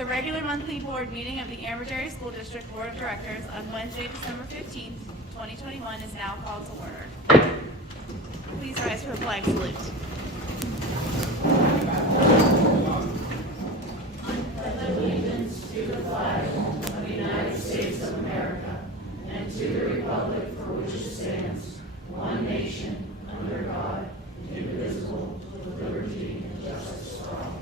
The regular monthly board meeting of the Amberberry School District Board of Directors on Wednesday, December 15th, 2021 is now called to order. Please rise for the flag salute. I pledge allegiance to the flag of the United States of America and to the republic for which it stands, one nation, under God, indivisible, with liberty and justice for all.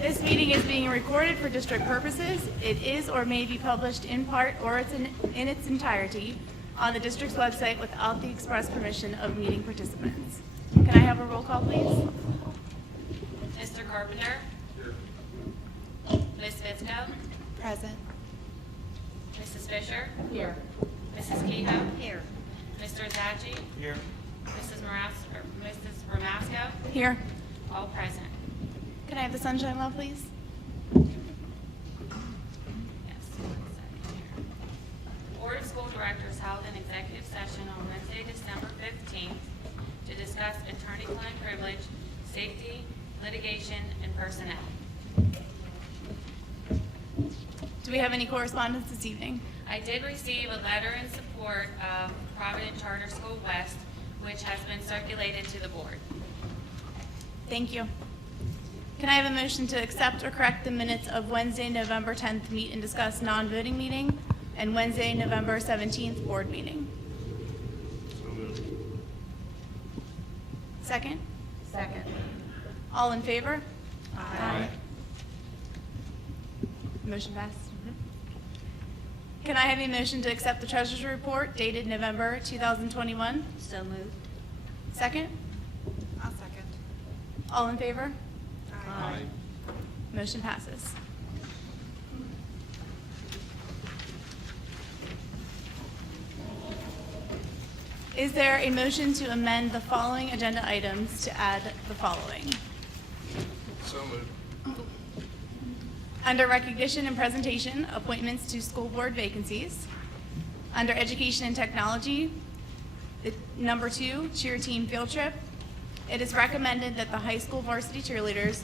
This meeting is being recorded for district purposes. It is or may be published in part or in its entirety on the district's website without the express permission of meeting participants. Can I have a roll call, please? Mr. Carpenter? Here. Ms. Fitzko? Present. Mrs. Fisher? Here. Mrs. Kehoe? Here. Mr. Azachi? Here. Mrs. Ramasco? Here. All present. Can I have the sunshine law, please? Yes. 1 second here. The Board of School Directors held an executive session on Wednesday, December 15th to discuss attorney-client privilege, safety, litigation, and personnel. Do we have any correspondence this evening? I did receive a letter in support of Provident Charter School West, which has been circulated to the board. Thank you. Can I have a motion to accept or correct the minutes of Wednesday, November 10th meet and discuss non-voting meeting and Wednesday, November 17th board meeting? So moved. Second? Second. All in favor? Aye. Motion passed. Can I have a motion to accept the treasurer's report dated November 2021? So moved. Second? I'll second. All in favor? Aye. Motion passes. Is there a motion to amend the following agenda items to add the following? So moved. Under recognition and presentation, appointments to school board vacancies. Under education and technology, number 2, cheer team field trip. It is recommended that the high school varsity cheerleaders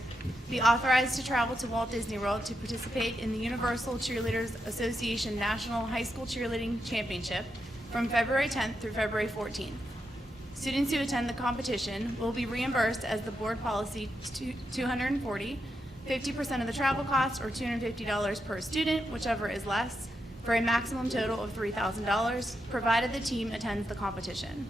be authorized to travel to Walt Disney World to participate in the Universal Cheerleaders Association National High School Cheerleading Championship from February 10th through February 14th. Students who attend the competition will be reimbursed as the board policy $240, 50% of the travel costs, or $250 per student, whichever is less, for a maximum total of $3,000, provided the team attends the competition.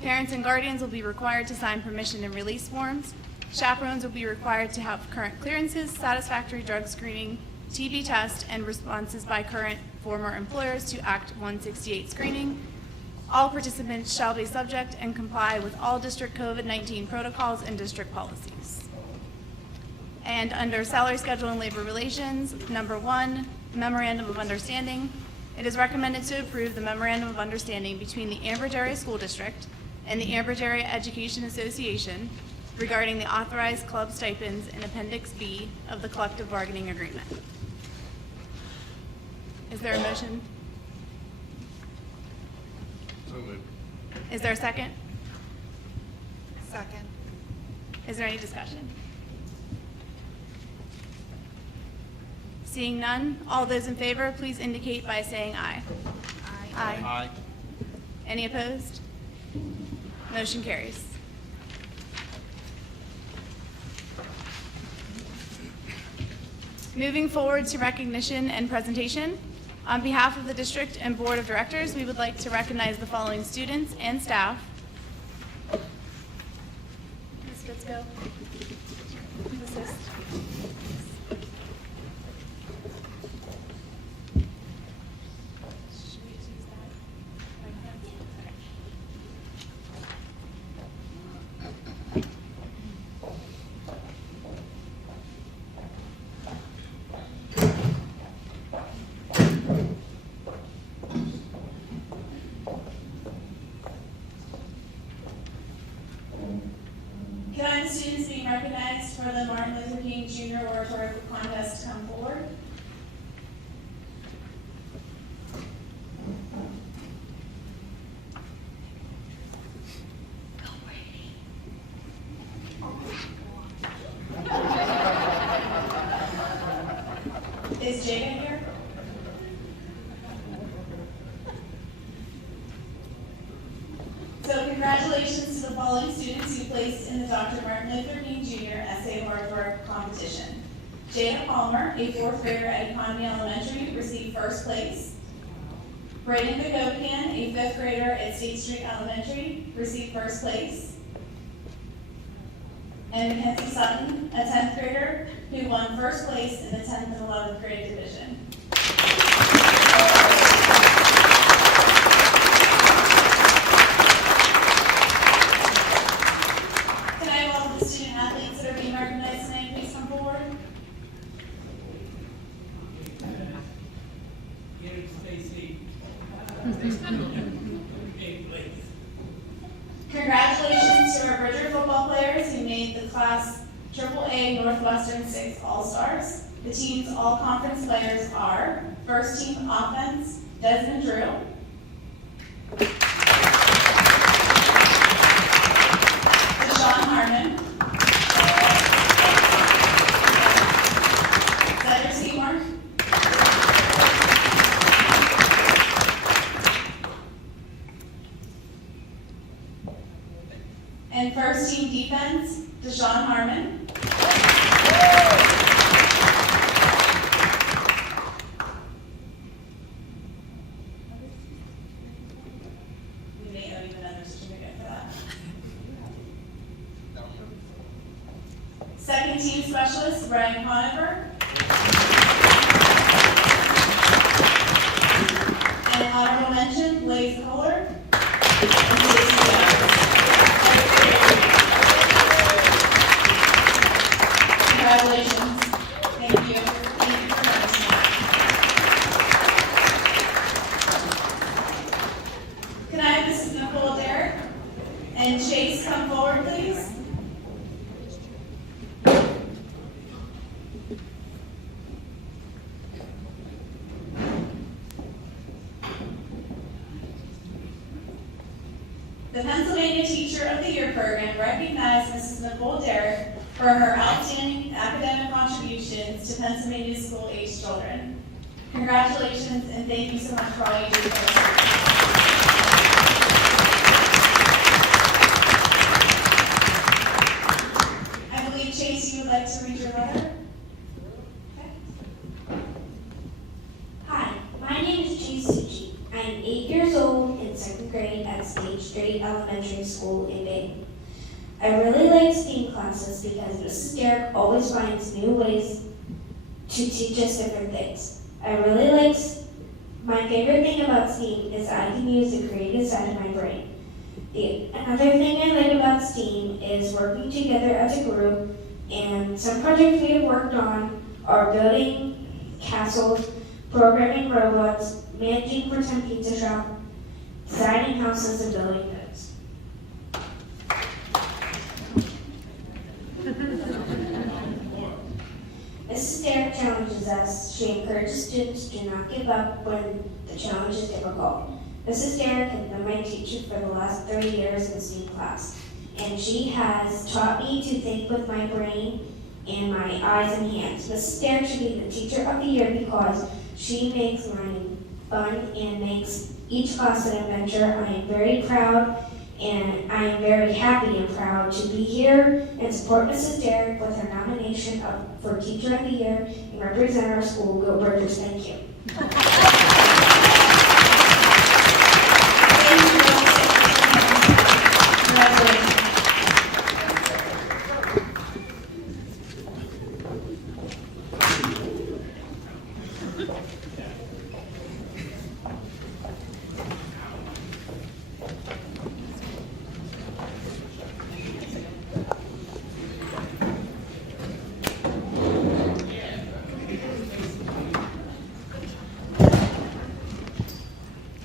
Parents and guardians will be required to sign permission and release forms. Chaperones will be required to have current clearances, satisfactory drug screening, TB test, and responses by current former employers to Act 168 screening. All participants shall be subject and comply with all district COVID-19 protocols and district policies. And under salary schedule and labor relations, number 1, Memorandum of Understanding. It is recommended to approve the Memorandum of Understanding between the Amberberry School District and the Amberberry Education Association regarding the authorized club stipends in Appendix B of the collective bargaining agreement. Is there a motion? So moved. Is there a second? Second. Is there any discussion? Seeing none, all those in favor, please indicate by saying aye. Aye. Aye. Any opposed? Motion carries. Moving forward to recognition and presentation, on behalf of the district and board of directors, we would like to recognize the following students and staff. Ms. Fitzko, please assist. Should we just use that right hand? Can I have the students being recognized for the Martin Luther King Jr. Oratory Contest come forward? Go Brady. Congratulations to the following students who placed in the Dr. Martin Luther King Jr. Essay Artwork Competition. Jada Palmer, a fourth grader at Economy Elementary, received first place. Brayden Begovian, a fifth grader at State Street Elementary, received first place. And Mackenzie Sutton, a 10th grader, who won first place in the 10th and 11th grade division. Can I have all of the student athletes that are being recognized tonight please come forward? Congratulations to our Bridger football players who made the Class AAA Northwestern 6 All-Stars. The team's all-conference players are first team offense, Desmond Drew. Deshaun Harmon. Cedric Seymour. And first team defense, Deshaun Harmon. We may have even another certificate for that. Second team specialist, Brian Conover. And honorable mention, Blaze Kohler. And Stacey Evans. Congratulations. Thank you. Thank you for coming tonight. Can I have Mrs. Nicole Derrick and Chase come forward, please? The Pennsylvania Teacher of the Year program recognized Mrs. Nicole Derrick for her outstanding academic contributions to Pennsylvania school-age children. Congratulations and thank you so much for all you do for us. I believe, Chase, you would like to read your letter? Okay. Hi, my name is Chase Suchi. I am 8 years old in 2nd grade at State Street Elementary School in Dayton. I really like STEAM classes because Mrs. Derrick always finds new ways to teach us different things. My favorite thing about STEAM is that I can use the creative side of my brain. Another thing I like about STEAM is working together as a group, and some projects we have worked on are building castles, programming robots, managing pretend pizza shop, designing houses, and building boats. Mrs. Derrick challenges us. She encourages students to not give up when the challenge is difficult. Mrs. Derrick has been my teacher for the last 3 years in STEAM class, and she has taught me to think with my brain and my eyes and hands. Mrs. Derrick should be the Teacher of the Year because she makes learning fun and makes each class an adventure. I am very proud and I am very happy and proud to be here and support Mrs. Derrick with her nomination for Teacher of the Year and represent our school. Go Burgers, thank you.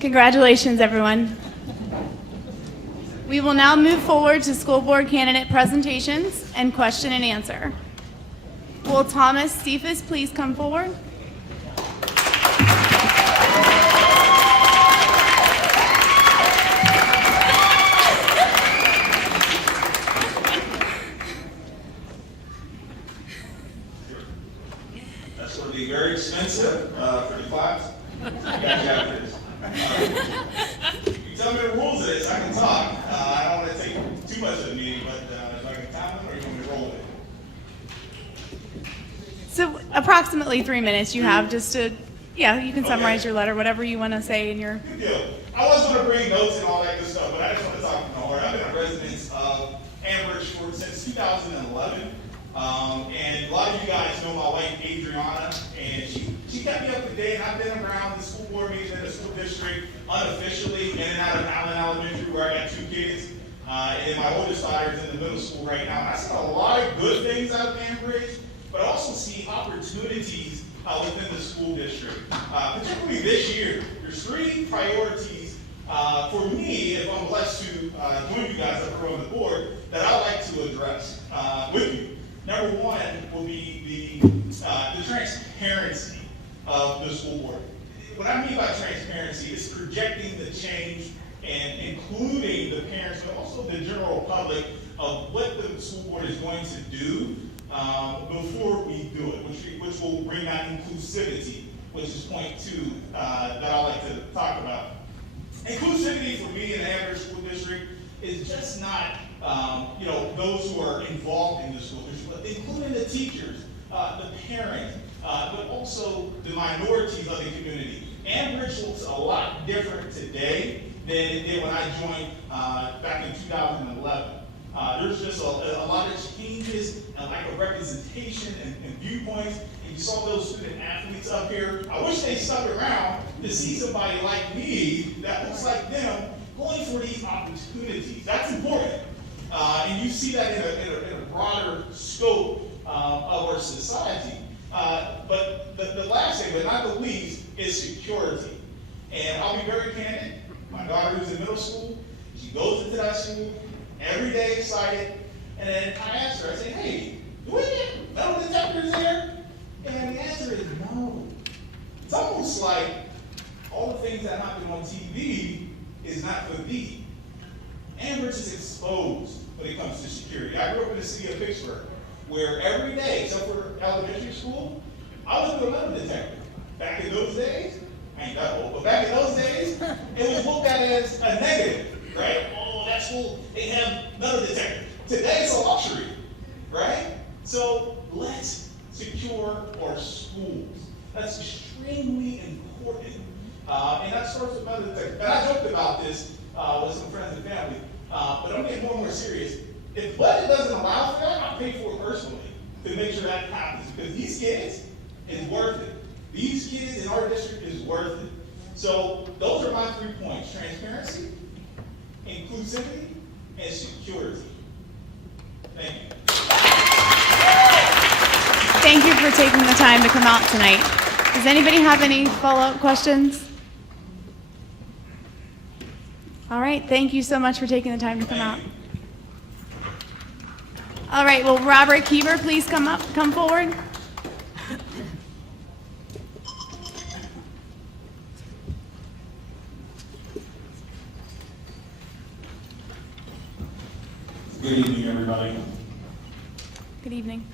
Congratulations. Congratulations, everyone. We will now move forward to school board candidate presentations and question and answer. Will Thomas Cephas please come forward? That's going to be very expensive for the class. I got you after this. You tell me the rules is, I can talk. I don't approximately 3 minutes you have just to, yeah, you can summarize your letter, whatever you want to say in your, Good deal. I was going to bring notes and all that good stuff, but I just want to talk from the heart. I've been a resident of Ambridge since 2011. And a lot of you guys know my wife, Adriana, and she kept me up to date. I've been around the school board meetings in the school district unofficially, in and out of Allen Elementary, where I got 2 kids. And my oldest daughter is in the middle school right now. And I see a lot of good things out of Ambridge, but I also see opportunities within the school district. Particularly this year, there's 3 priorities for me, if I'm blessed to join you guys up here on the board, that I'd like to address with you. Number 1 will be the transparency of the school board. What I mean by transparency is projecting the change and including the parents, but also the general public of what the school board is going to do before we do it, which will bring out inclusivity, which is point 2 that I like to talk about. Inclusivity for me in the Ambridge School District is just not those who are involved in the school district, but including the teachers, the parents, but also the minorities of the community. Ambridge looks a lot different today than it did when I joined back in 2011. There's just a lot of changes and lack of representation and viewpoints. And you saw those student athletes up here. I wish they stuck around to see somebody like me that looks like them going for these opportunities. That's important. And you see that in a broader scope of our society. But the last thing, but not the least, is security. And I'll be very candid. My daughter who's in middle school, she goes into that school every day excited. And then I ask her, I say, hey, do we get metal detectors there? And the answer is no. It's almost like all the things that happen on TV is not for thee. Ambridge is exposed when it comes to security. I grew up in the city of Pittsburgh, where every day, except for elementary school, I went through a metal detector. Back in those days, I ain't that old, but back in those days, it was looked at as a negative, right? Oh, that school, they have metal detectors. Today it's a luxury, right? So let's secure our schools. That's extremely important. And that starts with metal detectors. And I joked about this with some friends and family, but I'm getting more and more serious. If the budget doesn't allow for that, I'll pay for it personally to make sure that happens, because these kids is worth it. These kids in our district is worth it. So those are my 3 points: transparency, inclusivity, and security. Thank you. thank you for taking the time to come out tonight. Does anybody have any follow-up questions? All right, thank you so much for taking the time to come out. All right, will Robert Kieber please come forward? Good evening, everybody. Good evening.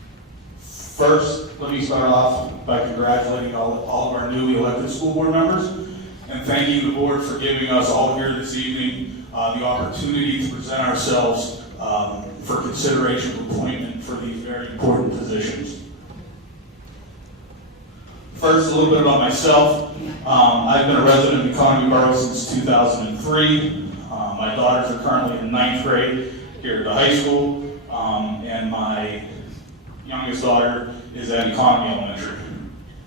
First, let me start off by congratulating all of our newly elected school board members and thanking the board for giving us all here this evening the opportunity to present ourselves for consideration of appointment for these very important positions. First, a little bit about myself. I've been a resident of Economy Borough since 2003. My daughters are currently in 9th grade here at the high school, and my youngest daughter is at Economy Elementary.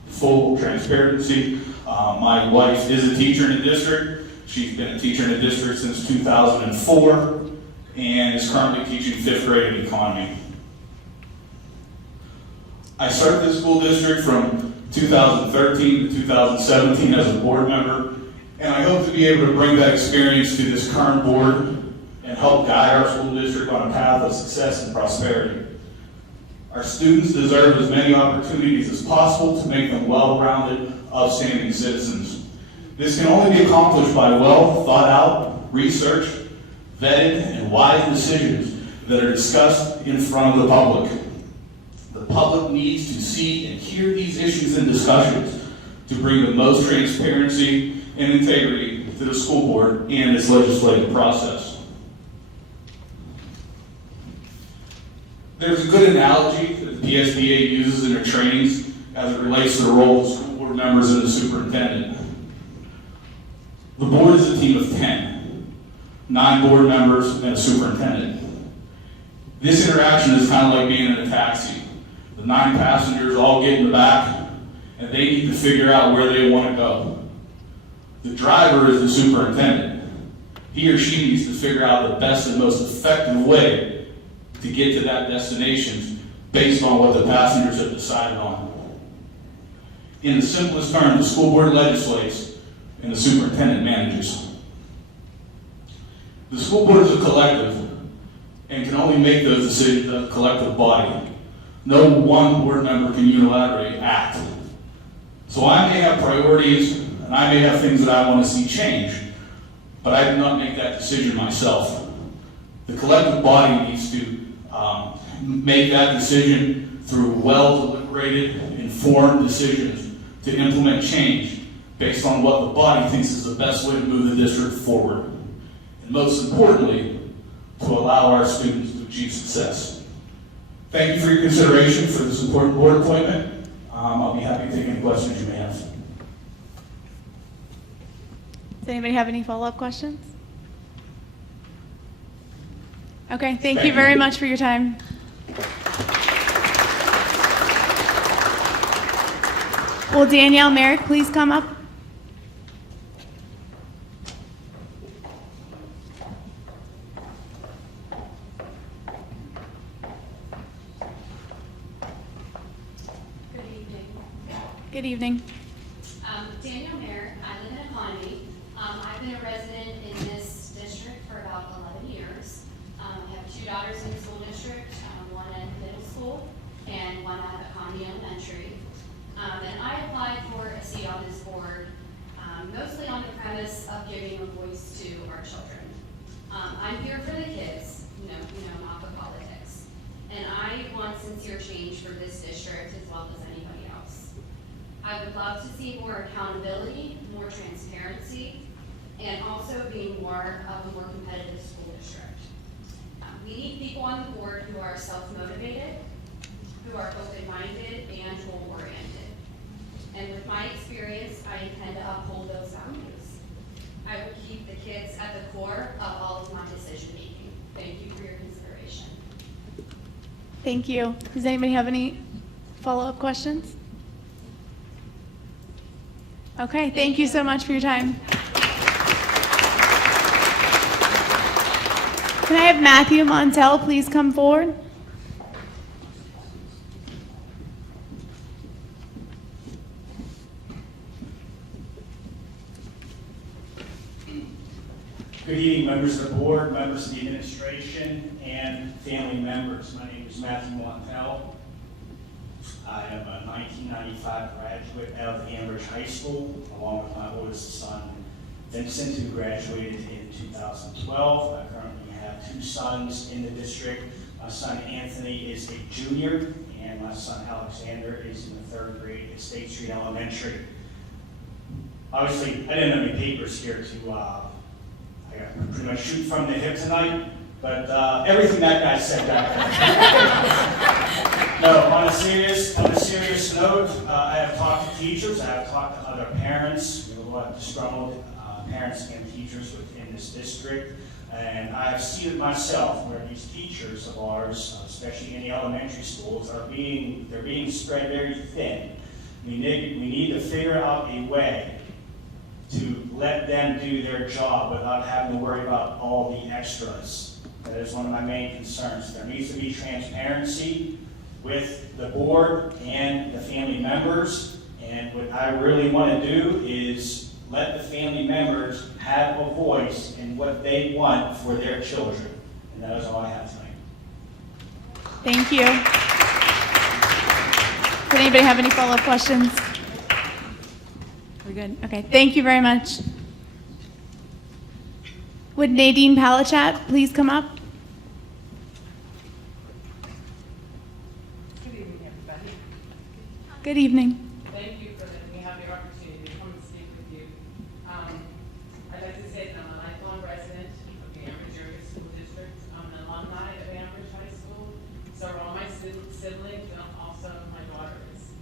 Full transparency, my wife is a teacher in the district. She's been a teacher in the district since 2004 and is currently teaching 5th grade at Economy. I started the school district from 2013 to 2017 as a board member, and I hope to be able to bring that experience to this current board and help guide our school district on a path of success and prosperity. Our students deserve as many opportunities as possible to make them well-rounded, upstanding citizens. This can only be accomplished by well thought out, research, vetted, and wise decisions that are discussed in front of the public. The public needs to see and hear these issues and discussions to bring the most transparency and integrity to the school board and its legislative process. There's a good analogy that the PSBA uses in their trainings, as it relates to the role of school board members and the superintendent. The board is a team of 10, 9 board members and a superintendent. This interaction is kind of like being in a taxi. The 9 passengers all get in the back, and they need to figure out where they want to go. The driver is the superintendent. He or she needs to figure out the best and most effective way to get to that destination based on what the passengers have decided on. In the simplest terms, the school board legislates and the superintendent manages. The school board is a collective and can only make those decisions as a collective body. No one board member can unilaterally act. So I may have priorities and I may have things that I want to see change, but I do not make that decision myself. The collective body needs to make that decision through well-deliberated, informed decisions to implement change based on what the body thinks is the best way to move the district forward. And most importantly, to allow our students to achieve success. Thank you for your consideration for this important board appointment. I'll be happy to take any questions you may have. Does anybody have any follow-up questions? Okay, thank you very much for your time. Will Danielle Merrick please come up? Good evening. Danielle Merrick, I live in Economy. I've been a resident in this district for about 11 years. I have 2 daughters in the school district, one at middle school and one at Economy Elementary. And I applied for a seat on this board, mostly on the premise of giving a voice to our children. I'm here for the kids, not the politics. And I want sincere change for this district as well as anybody else. I would love to see more accountability, more transparency, and also being more of a more competitive school district. We need people on the board who are self-motivated, who are open-minded and goal-oriented. And with my experience, I intend to uphold those values. I will keep the kids at the core of all of my decision-making. Thank you for your consideration. Thank you. Does anybody have any follow-up questions? Okay, thank you so much for your time. Can I have Matthew Montel please come forward? Good evening, members of the board, members of the administration, and family members. My name is Matthew Montel. I am a 1995 graduate out of Ambridge High School, along with my oldest son, Vincent, who graduated in 2012. I currently have 2 sons in the district. My son Anthony is a junior, and my son Alexander is in the 3rd grade at State Street Elementary. Obviously, I didn't have any papers here to I got pretty much shoot from the hip tonight, but everything that guy said back there. No, on a serious note, I have talked to teachers, I have talked to other parents, a lot of disgruntled parents and teachers within this district, and I have seen it myself where these teachers of ours, especially in the elementary schools, they're being spread very thin. We need to figure out a way to let them do their job without having to worry about all the extras. That is one of my main concerns. There needs to be transparency with the board and the family members, and what I really want to do is let the family members have a voice in what they want for their children. And that is all I have tonight. Thank you. Does anybody have any follow-up questions? We're good. Okay, thank you very much. Would Nadine Palachat please come up? Good evening, everybody. Good evening. Thank you for letting me have the opportunity to come and speak with you. I'd like to say that I'm a lifelong resident of the Ambridge Area School District. I'm an alumni of Ambridge High School. So are all my siblings, and also my daughter is.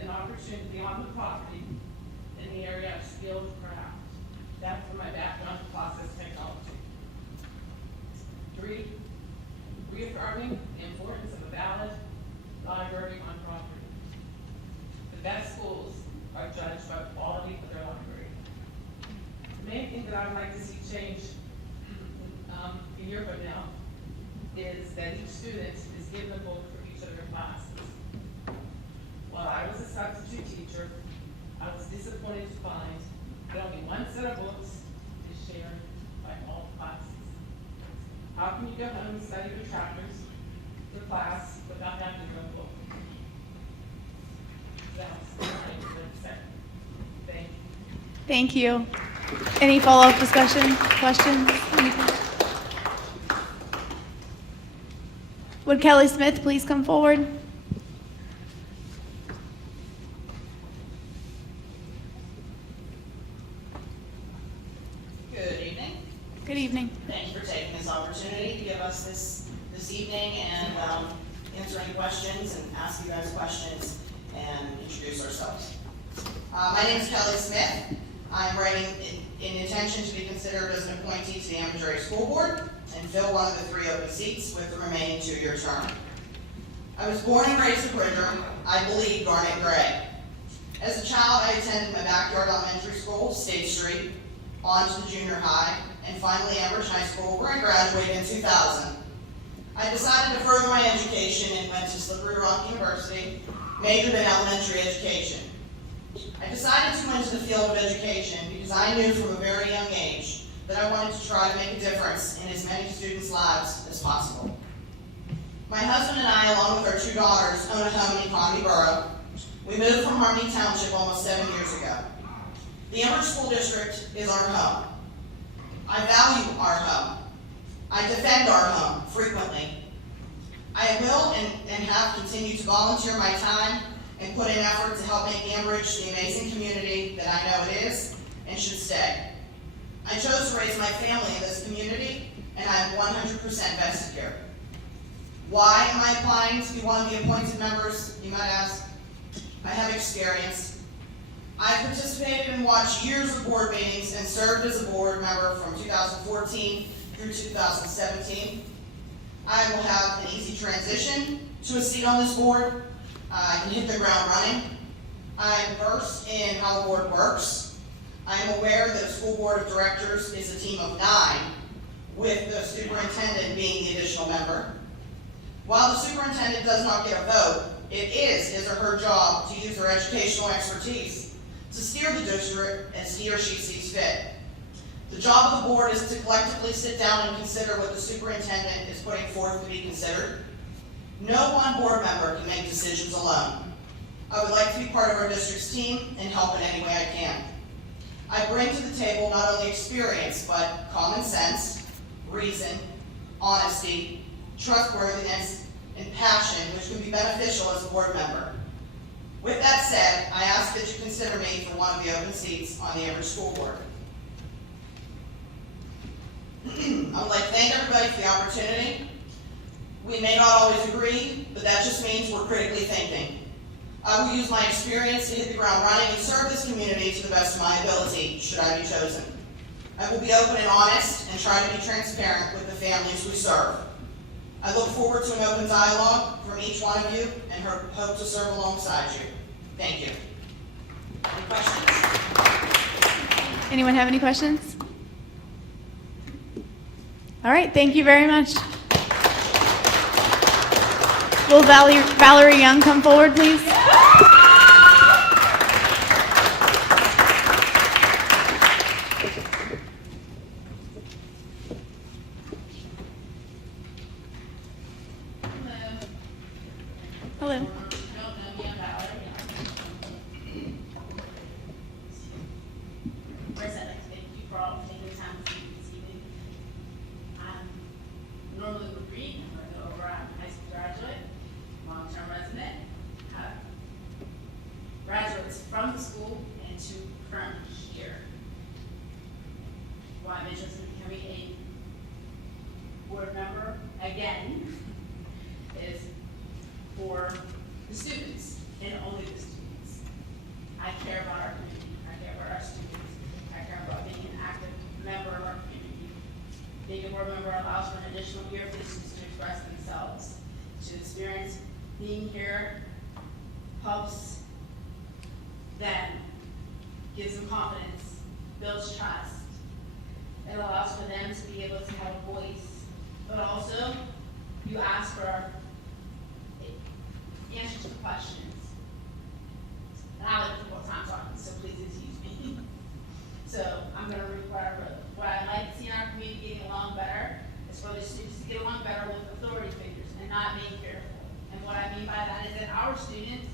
an opportunity on the property in the area of skilled craft. That's for my background in process technology. 3, reaffirming the importance of a valid library on property. The best schools are judged by the quality of their library. The main thing that I would like to see change a year from now is that each student is given a book for each of their classes. While I was a substitute teacher, I was disappointed to find that only one set of books is shared by all classes. How can you go home and study your chapters for class without having your own book? That's what I'm saying. Thank you. Thank you. Any follow-up discussion, questions? Anything? Would Kelly Smith please come forward? Good evening. Good evening. Thank you for taking this opportunity to give us this evening and answer any questions and ask you guys questions and introduce ourselves. My name is Kelly Smith. I'm writing in intention to be considered as an appointee to the Ambergray School Board and fill one of the 3 open seats with the remaining 2-year term. I was born and raised in Bridger. I believe Garnet Gray. As a child, I attended my backyard elementary school, State Street, on to the junior high, and finally Ambridge High School, where I graduated in 2000. I decided to further my education and went to Slippery Rock University, majored in elementary education. I decided to go into the field of education because I knew from a very young age that I wanted to try to make a difference in as many students' lives as possible. My husband and I, along with our 2 daughters, own a home in Economy Borough. We moved from Harmony Township almost 7 years ago. The Ambridge School District is our home. I value our home. I defend our home frequently. I will and have continued to volunteer my time and put in effort to help make Ambridge the amazing community that I know it is and should stay. I chose to raise my family in this community, and I am 100% vested here. Why am I applying to be one of the appointed members, you might ask? I have experience. I've participated and watched years of board meetings and served as a board member from 2014 through 2017. I will have an easy transition to a seat on this board. I can hit the ground running. I am versed in how the board works. I am aware that a school board of directors is a team of 9, with the superintendent being the additional member. While the superintendent does not get a vote, it is his or her job to use her educational expertise to steer the district as he or she sees fit. The job of the board is to collectively sit down and consider what the superintendent is putting forth to be considered. No one board member can make decisions alone. I would like to be part of our district's team and help in any way I can. I bring to the table not only experience, but common sense, reason, honesty, trustworthiness, and passion, which can be beneficial as a board member. With that said, I ask that you consider me for one of the open seats on the Ambridge School Board. I would like to thank everybody for the opportunity. We may not always agree, but that just means we're critically thinking. I will use my experience to hit the ground running and serve this community to the best of my ability, should I be chosen. I will be open and honest and try to be transparent with the families we serve. I look forward to an open dialogue from each one of you and hope to serve alongside you. Thank you. Any questions? Anyone have any questions? All right, thank you very much. Will Valerie Young come forward, please? Hello. First, I'd like to thank you for all taking the time to speak this evening. Normally would read, I'm a high school graduate, long-term resident, have graduates from the school and to currently here. Why I'm interested in becoming a board member again is for the students and only the students. being here helps them, gives them confidence, builds trust. It allows for them to be able to have a voice, but also you ask for answers to questions. And I like to more time talking, so please excuse me. So I'm gonna require, what I'd like to see in our community getting along better is for the students to get along better with authority figures and not being fearful. And what I mean by that is that our students,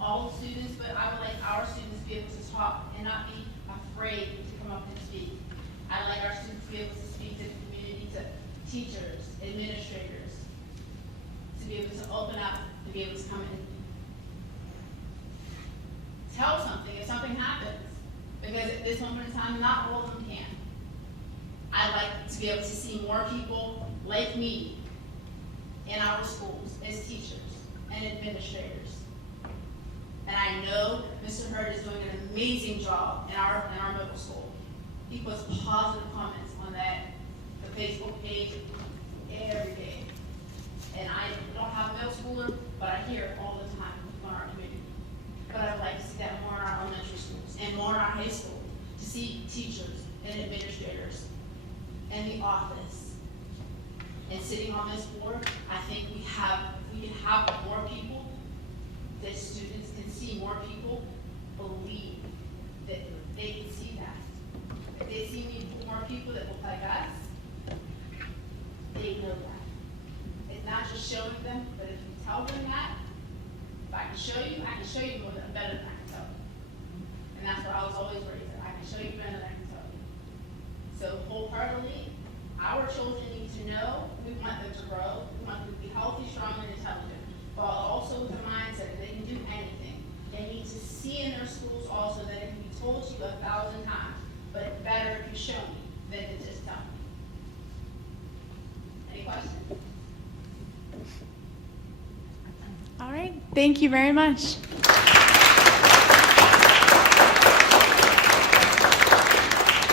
all students, but I would like our students to be able to talk and not be afraid to come up and speak. I'd like our students to be able to speak to the community, to teachers, administrators, to be able to open up, to be able to come in. Tell something if something happens, because at this moment in time, not all of them can. I'd like to be able to see more people like me in our schools as teachers and administrators. And I know Mr. Hurd is doing an amazing job in our middle school. He puts positive comments on the Facebook page every day. And I don't have a middle schooler, but I hear it all the time on our community. But I would like to see that more in our elementary schools and more in our high school, to see teachers and administrators in the office. And sitting on this board, I think we can have more people, that students can see more people believe that they can see that. If they see more people that look like us, they know that. It's not just showing them, but if you tell them that, if I can show you more than better than I can tell you. And that's what I was always raised at. I can show you better than I can tell you. So wholeheartedly, our children need to know, we want them to grow, we want them to be healthy, strong, and intelligent, but also with the mindset that they can do anything. They need to see in their schools also that it can be told to you 1,000 times, but it's better if you show me than to just tell me. Any questions? All right, thank you very much.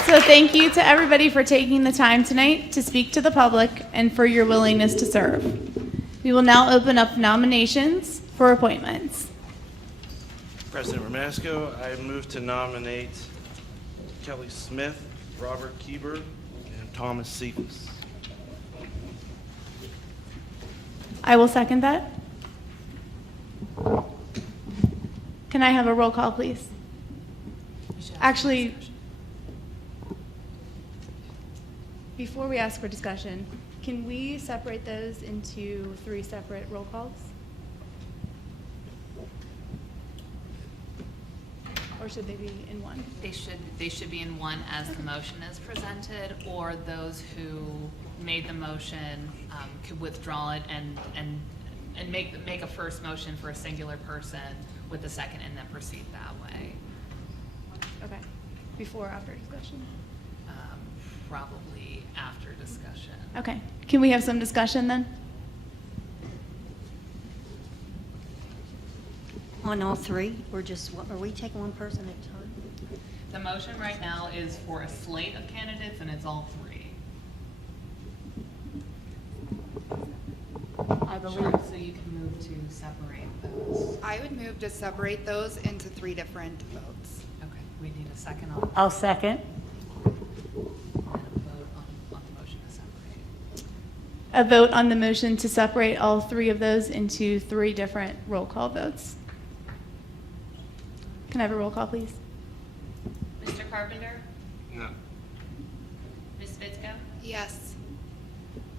So thank you to everybody for taking the time tonight to speak to the public and for your willingness to serve. We will now open up nominations for appointments. President Ramasco, I move to nominate Kelly Smith, Robert Kieber, and Thomas Cephas. I will second that. Can I have a roll call, please? Actually, before we ask for discussion, can we separate those into 3 separate roll calls? Or should they be in one? They should be in one as the motion is presented, or those who made the motion could withdraw it and make a first motion for a singular person with the second and then proceed that way. Okay, before or after discussion? Probably after discussion. Okay, can we have some discussion then? On all 3, or just, are we taking one person at a time? The motion right now is for a slate of candidates, and it's all 3. I believe. Sure, so you can move to separate those. I would move to separate those into 3 different votes. Okay, we need a second on, I'll second. and a vote on the motion to separate. A vote on the motion to separate all 3 of those into 3 different roll call votes. Can I have a roll call, please? Mr. Carpenter? No. Ms. Fitzko? Yes.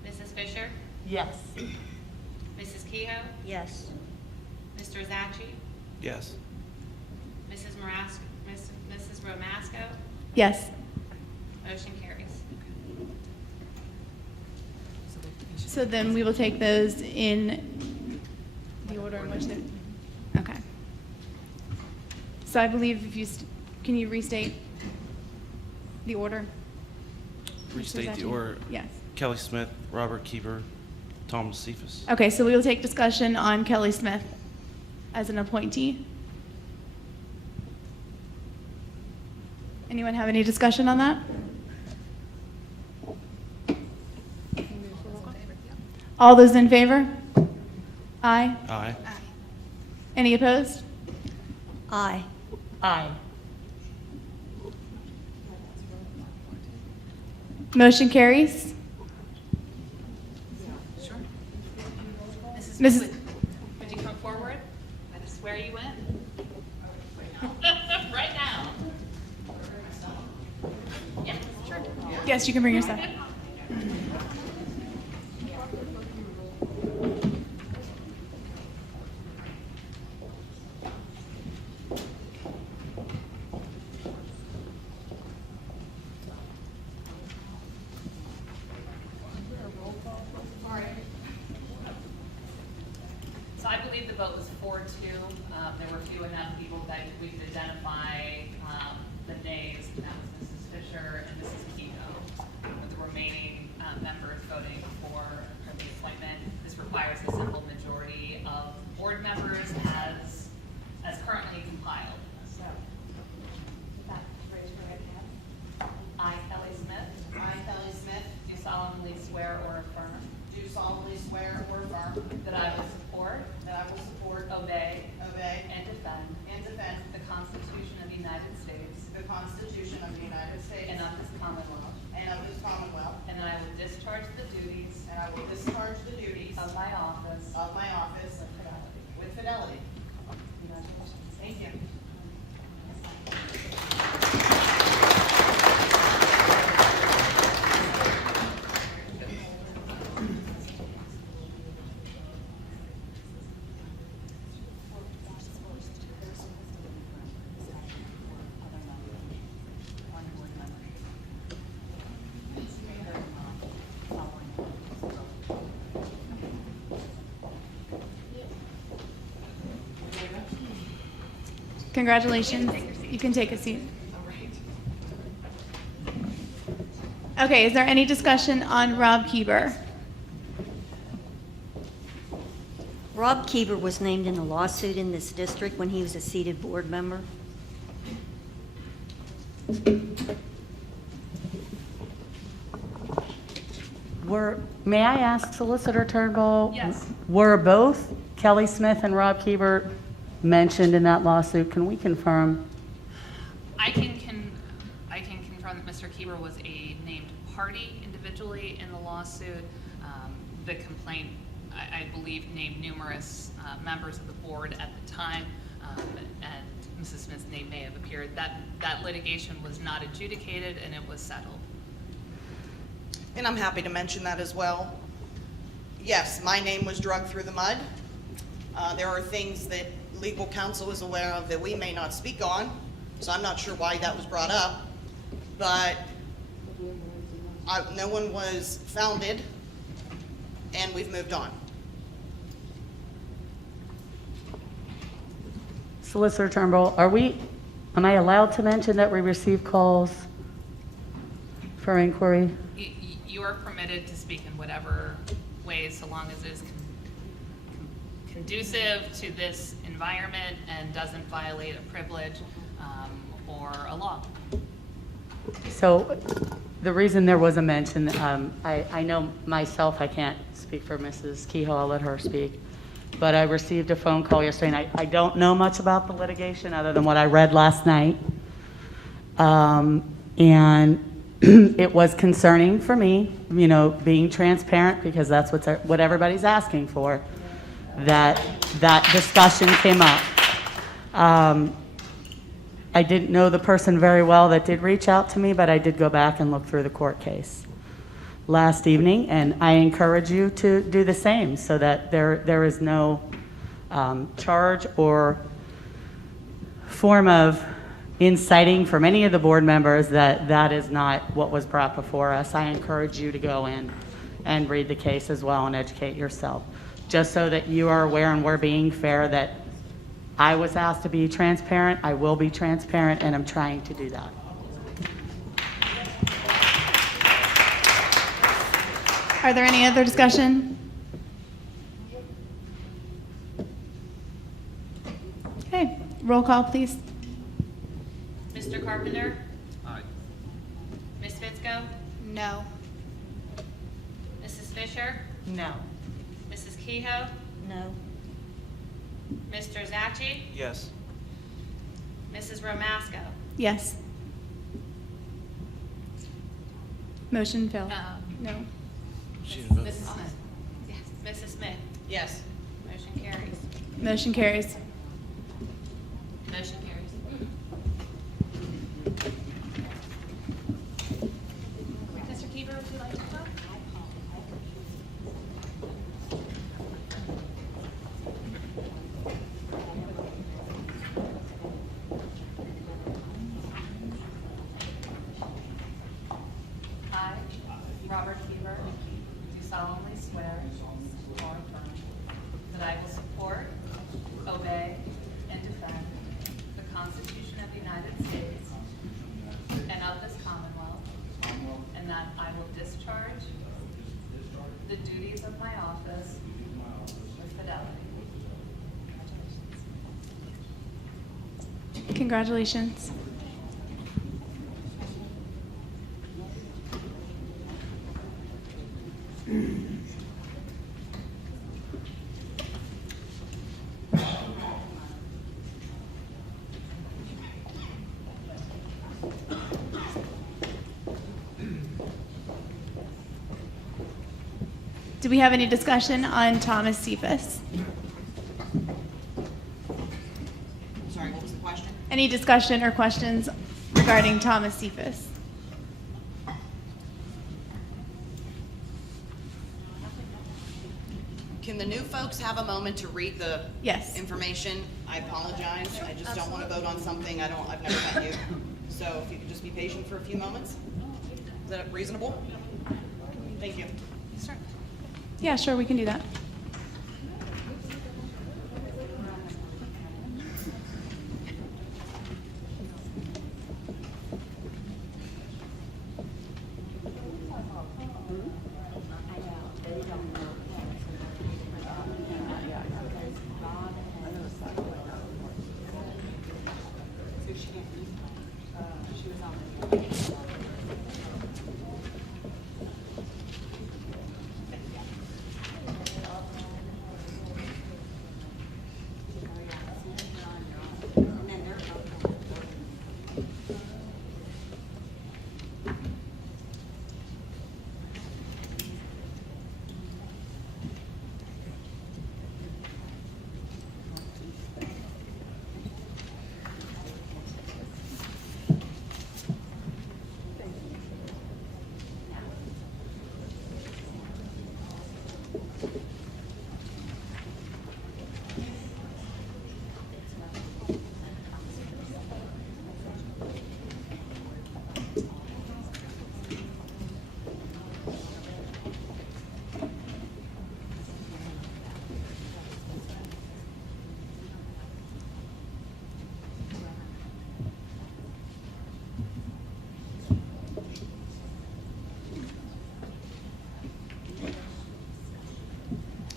Mrs. Fisher? Yes. Mrs. Kehoe? Yes. Mr. Zachi? Yes. Mrs. Romasco? Yes. Motion carries. So then we will take those in the order in which they're, okay. So I believe if you, can you restate the order? Restate Mr. the Zachi? order. Yes. Kelly Smith, Robert Kieber, Thomas Cephas. Okay, so we will take discussion on Kelly Smith as an appointee. Anyone have any discussion on that? All those in favor? Aye. Aye. Any opposed? Aye. Aye. Motion carries. Sure. Mrs. Would you come forward? I swear you in. Right now. Yeah, sure. Yes, you can bring your stuff. So I believe the vote was 4-2. There were few enough people that we could identify the nays, and that was Mrs. Fisher and Mrs. Keto. With the remaining members voting for the appointment, this requires a simple majority of board members as currently compiled. So, raise your right hand. I, Kelly Smith, I, Kelly Smith, do solemnly swear or affirm do solemnly swear or affirm that I will support, that I will support, obey, obey, and defend and defend the Constitution of the United States the Constitution of the United States and of this Commonwealth, and of this Commonwealth, and that I will discharge the duties and I will discharge the duties of my office of my office with fidelity. with fidelity. Congratulations. Thank you. Congratulations. You can take a seat. Okay, is there any discussion on Rob Keeber? Rob Keeber was named in the lawsuit in this district when he was a seated board member. May I ask, Solicitor Turnbull? Yes. Were both Kelly Smith and Rob Keeber mentioned in that lawsuit? Can we confirm? I can confirm that Mr. Keeber was a named party individually in the lawsuit. The complaint, I believe, named numerous members of the board at the time, and Mrs. Smith's name may have appeared. That litigation was not adjudicated, and it was settled. And I'm happy to mention that as well. Yes, my name was dragged through the mud. There are things that legal counsel is aware of that we may not speak on, so I'm not sure why that was brought up. But no one was founded, and we've moved on. Solicitor Turnbull, am I allowed to mention that we received calls for inquiry? You are permitted to speak in whatever ways, so long as it is conducive to this environment and doesn't violate a privilege or a law. So the reason there was a mention, I know myself, I can't speak for Mrs. Kehoe, I'll let her speak, but I received a phone call yesterday, and I don't know much about the litigation other than what I read last night. And it was concerning for me, being transparent, because that's what everybody's asking for, that discussion came up. I didn't know the person very well that did reach out to me, but I did go back and look through the court case last evening, and I encourage you to do the same so that there is no charge or form of inciting from any of the board members that is not what was brought before us. I encourage you to go in and read the case as well and educate yourself, just so that you are aware and we're being fair, that I was asked to be transparent, I will be transparent, and I'm trying to do that. Are there any other discussion? Okay, roll call, please. Mr. Carpenter? Aye. Ms. Fitzko? No. Mrs. Fisher? No. Mrs. Kehoe? No. Mr. Zachi? Yes. Mrs. Romasco? Yes. Motion failed. No. She didn't vote. Mrs. Smith? Yes. Mrs. Smith? Yes. Motion carries. Motion carries. Motion carries. Mr. Keeper, would you like to talk? I, Robert Keeber, do solemnly swear or affirm that I will support, obey, and defend the Constitution of the United States and of this Commonwealth, and that I will discharge the duties of my office with fidelity. Congratulations. Do we have any discussion on Thomas Cephas? Sorry, what was the question? Any discussion or questions regarding Thomas Cephas? Can the new folks have a moment to read the Yes. information? I apologize. I just don't want to vote on something I've never met you. So if you could just be patient for a few moments. Is that reasonable? Thank you. Yeah, sure, we can do that.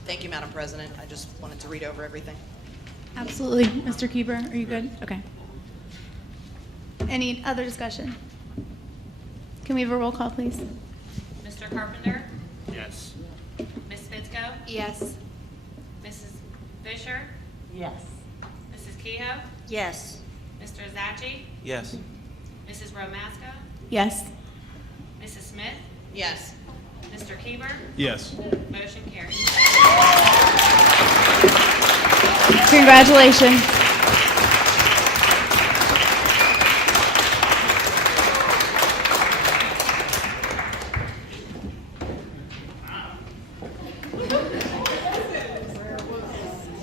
Thank you, Madam President. I just wanted to read over everything. Absolutely. Mr. Keeper, are you good? Okay. Any other discussion? Can we have a roll call, please? Mr. Carpenter? Yes. Ms. Fitzko? Yes. Mrs. Fisher? Yes. Mrs. Kehoe? Yes. Mr. Zachi? Yes. Mrs. Romasco? Yes. Mrs. Smith? Yes. Mr. Keeper? Yes. Motion carries. Congratulations.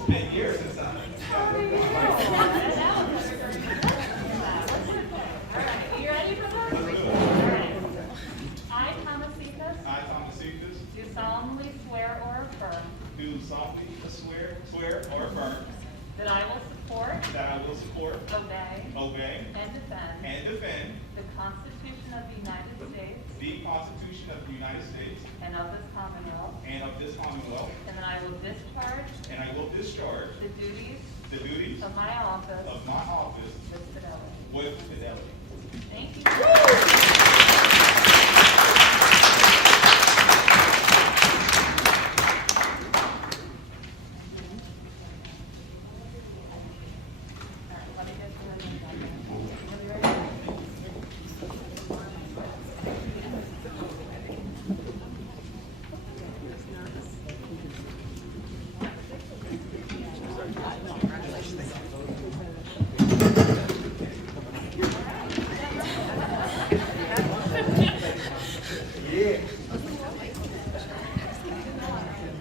Been years since I. You ready for this? I, Thomas Cephas, I, Thomas Cephas, do solemnly swear or affirm do solemnly swear or affirm that I will support, that I will support, obey, obey, and defend the Constitution of the United States Constitution of the United States and of this Commonwealth, and of this Commonwealth, and that I will discharge and I will discharge the duties the duties of my office of my office with fidelity. with fidelity. Thank you.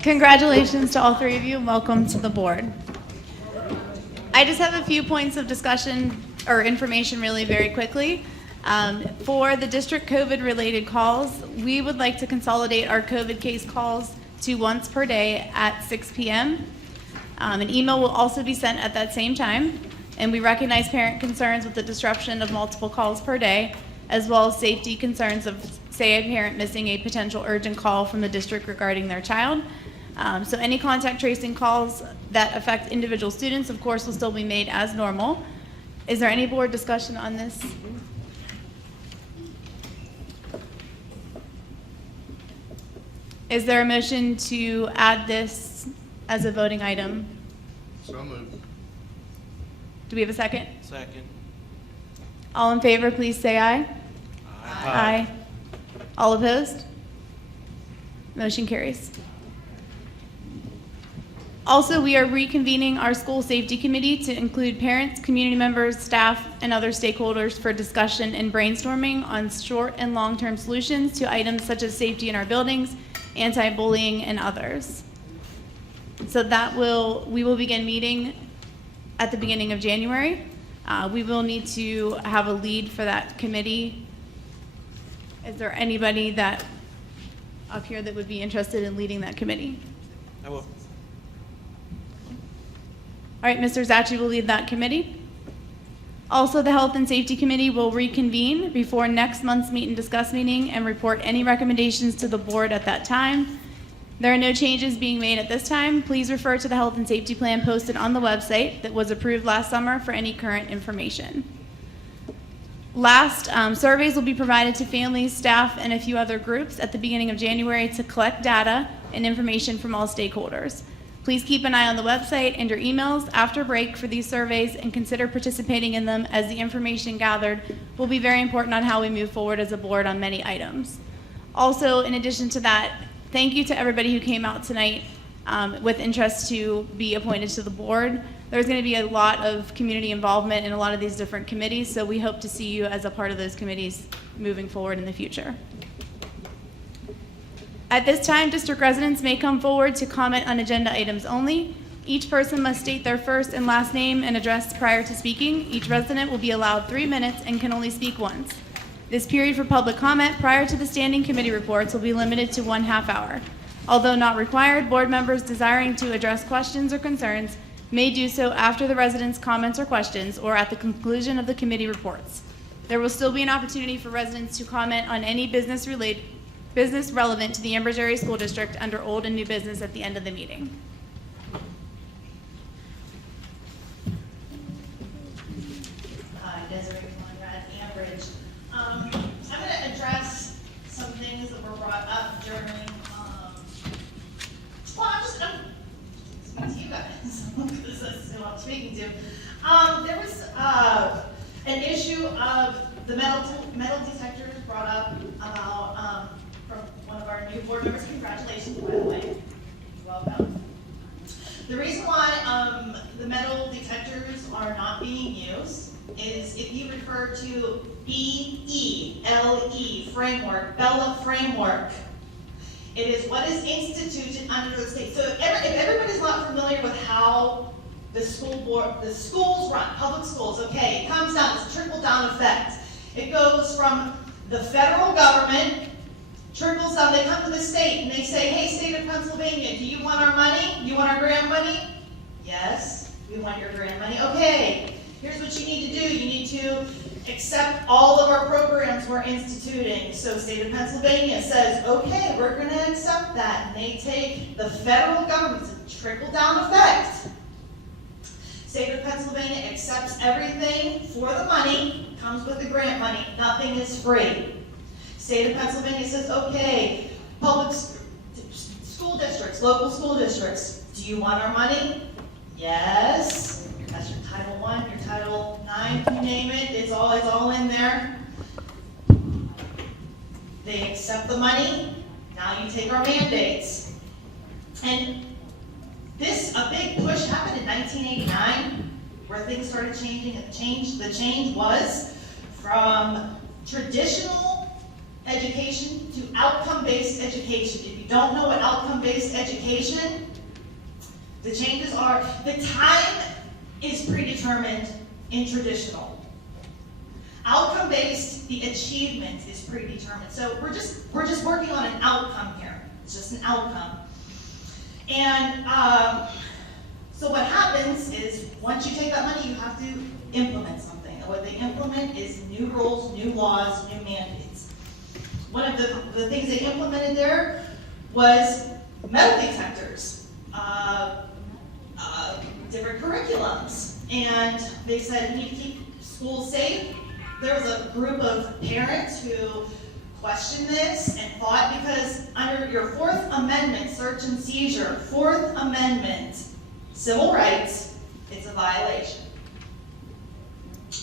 Congratulations to all three of you, and welcome to the board. I just have a few points of discussion or information really very quickly. For the district COVID-related calls, we would like to consolidate our COVID case calls to once per day at 6 p.m. An email will also be sent at that same time, and we recognize parent concerns with the disruption of multiple calls per day, as well as safety concerns of, say, a parent missing a potential urgent call from the district regarding their child. So any contact tracing calls that affect individual students, of course, will still be made as normal. Is there any board discussion on this? Is there a motion to add this as a voting item? So moved. Do we have a second? Second. All in favor, please say aye. Aye. All opposed? Motion carries. Also, we are reconvening our school safety committee to include parents, community members, staff, and other stakeholders for discussion and brainstorming on short and long-term solutions to items such as safety in our buildings, anti-bullying, and others. So we will begin meeting at the beginning of January. We will need to have a lead for that committee. Is there anybody that up here that would be interested in leading that committee? I will. All right, Mr. Zacci will lead that committee. Also, the Health and Safety Committee will reconvene before next month's Meet and Discuss meeting and report any recommendations to the board at that time. There are no changes being made at this time. Please refer to the Health and Safety Plan posted on the website that was approved last summer for any current information. Last, surveys will be provided to families, staff, and a few other groups at the beginning of January to collect data and information from all stakeholders. Please keep an eye on the website and your emails after break for these surveys and consider participating in them, as the information gathered will be very important on how we move forward as a board on many items. Also, in addition to that, thank you to everybody who came out tonight with interest to be appointed to the board. There's going to be a lot of community involvement in a lot of these different committees, so we hope to see you as a part of those committees moving forward in the future. At this time, district residents may come forward to comment on agenda items only. Each person must state their first and last name and address prior to speaking. Each resident will be allowed 3 minutes and can only speak once. This period for public comment prior to the standing committee reports will be limited to 1/2 hour. Although not required, board members desiring to address questions or concerns may do so after the residents' comments or questions or at the conclusion of the committee reports. There will still be an opportunity for residents to comment on any business relevant to the Ambridge Area School District under old and new business at the end of the meeting. Hi, Desiree Conrad, Ambridge. I'm going to address some things that were brought up during, I'm speaking to you guys, because that's who I'm speaking to. There was an issue of the metal detectors brought up about, from one of our new board members. Congratulations, by the way. Welcome. The reason why the metal detectors are not being used is if you refer to BELE framework, BELA framework. It is what is instituted under the state. So if everybody's not familiar with how the schools run, public schools, okay, it comes down, it's a trickle-down effect. It goes from the federal government, trickles down, they come to the state and they say, hey, state of Pennsylvania, do you want our money? You want our grant money? Yes, we want your grant money. Okay, here's what you need to do. You need to accept all of our programs we're instituting. So state of Pennsylvania says, okay, we're going to accept that. And they take the federal government, it's a trickle-down effect. State of Pennsylvania accepts everything for the money, comes with the grant money. Nothing is free. State of Pennsylvania says, okay, public school districts, local school districts, do you want our money? Yes. That's your Title I, your Title IX, you name it, it's all in there. They accept the money, now you take our mandates. And a big push happened in 1989, where things started changing, and the change was from traditional education to outcome-based education. If you don't know what outcome-based education, the changes are, the time is predetermined in traditional. Outcome-based, the achievement is predetermined. So we're just working on an outcome here. It's just an outcome. And so what happens is, once you take that money, you have to implement something. And what they implement is new rules, new laws, new mandates. One of the things they implemented there was metal detectors, different curriculums. And they said, we need to keep schools safe. There was a group of parents who questioned this and thought, because under your Fourth Amendment, search and seizure, Fourth Amendment, civil rights, it's a violation.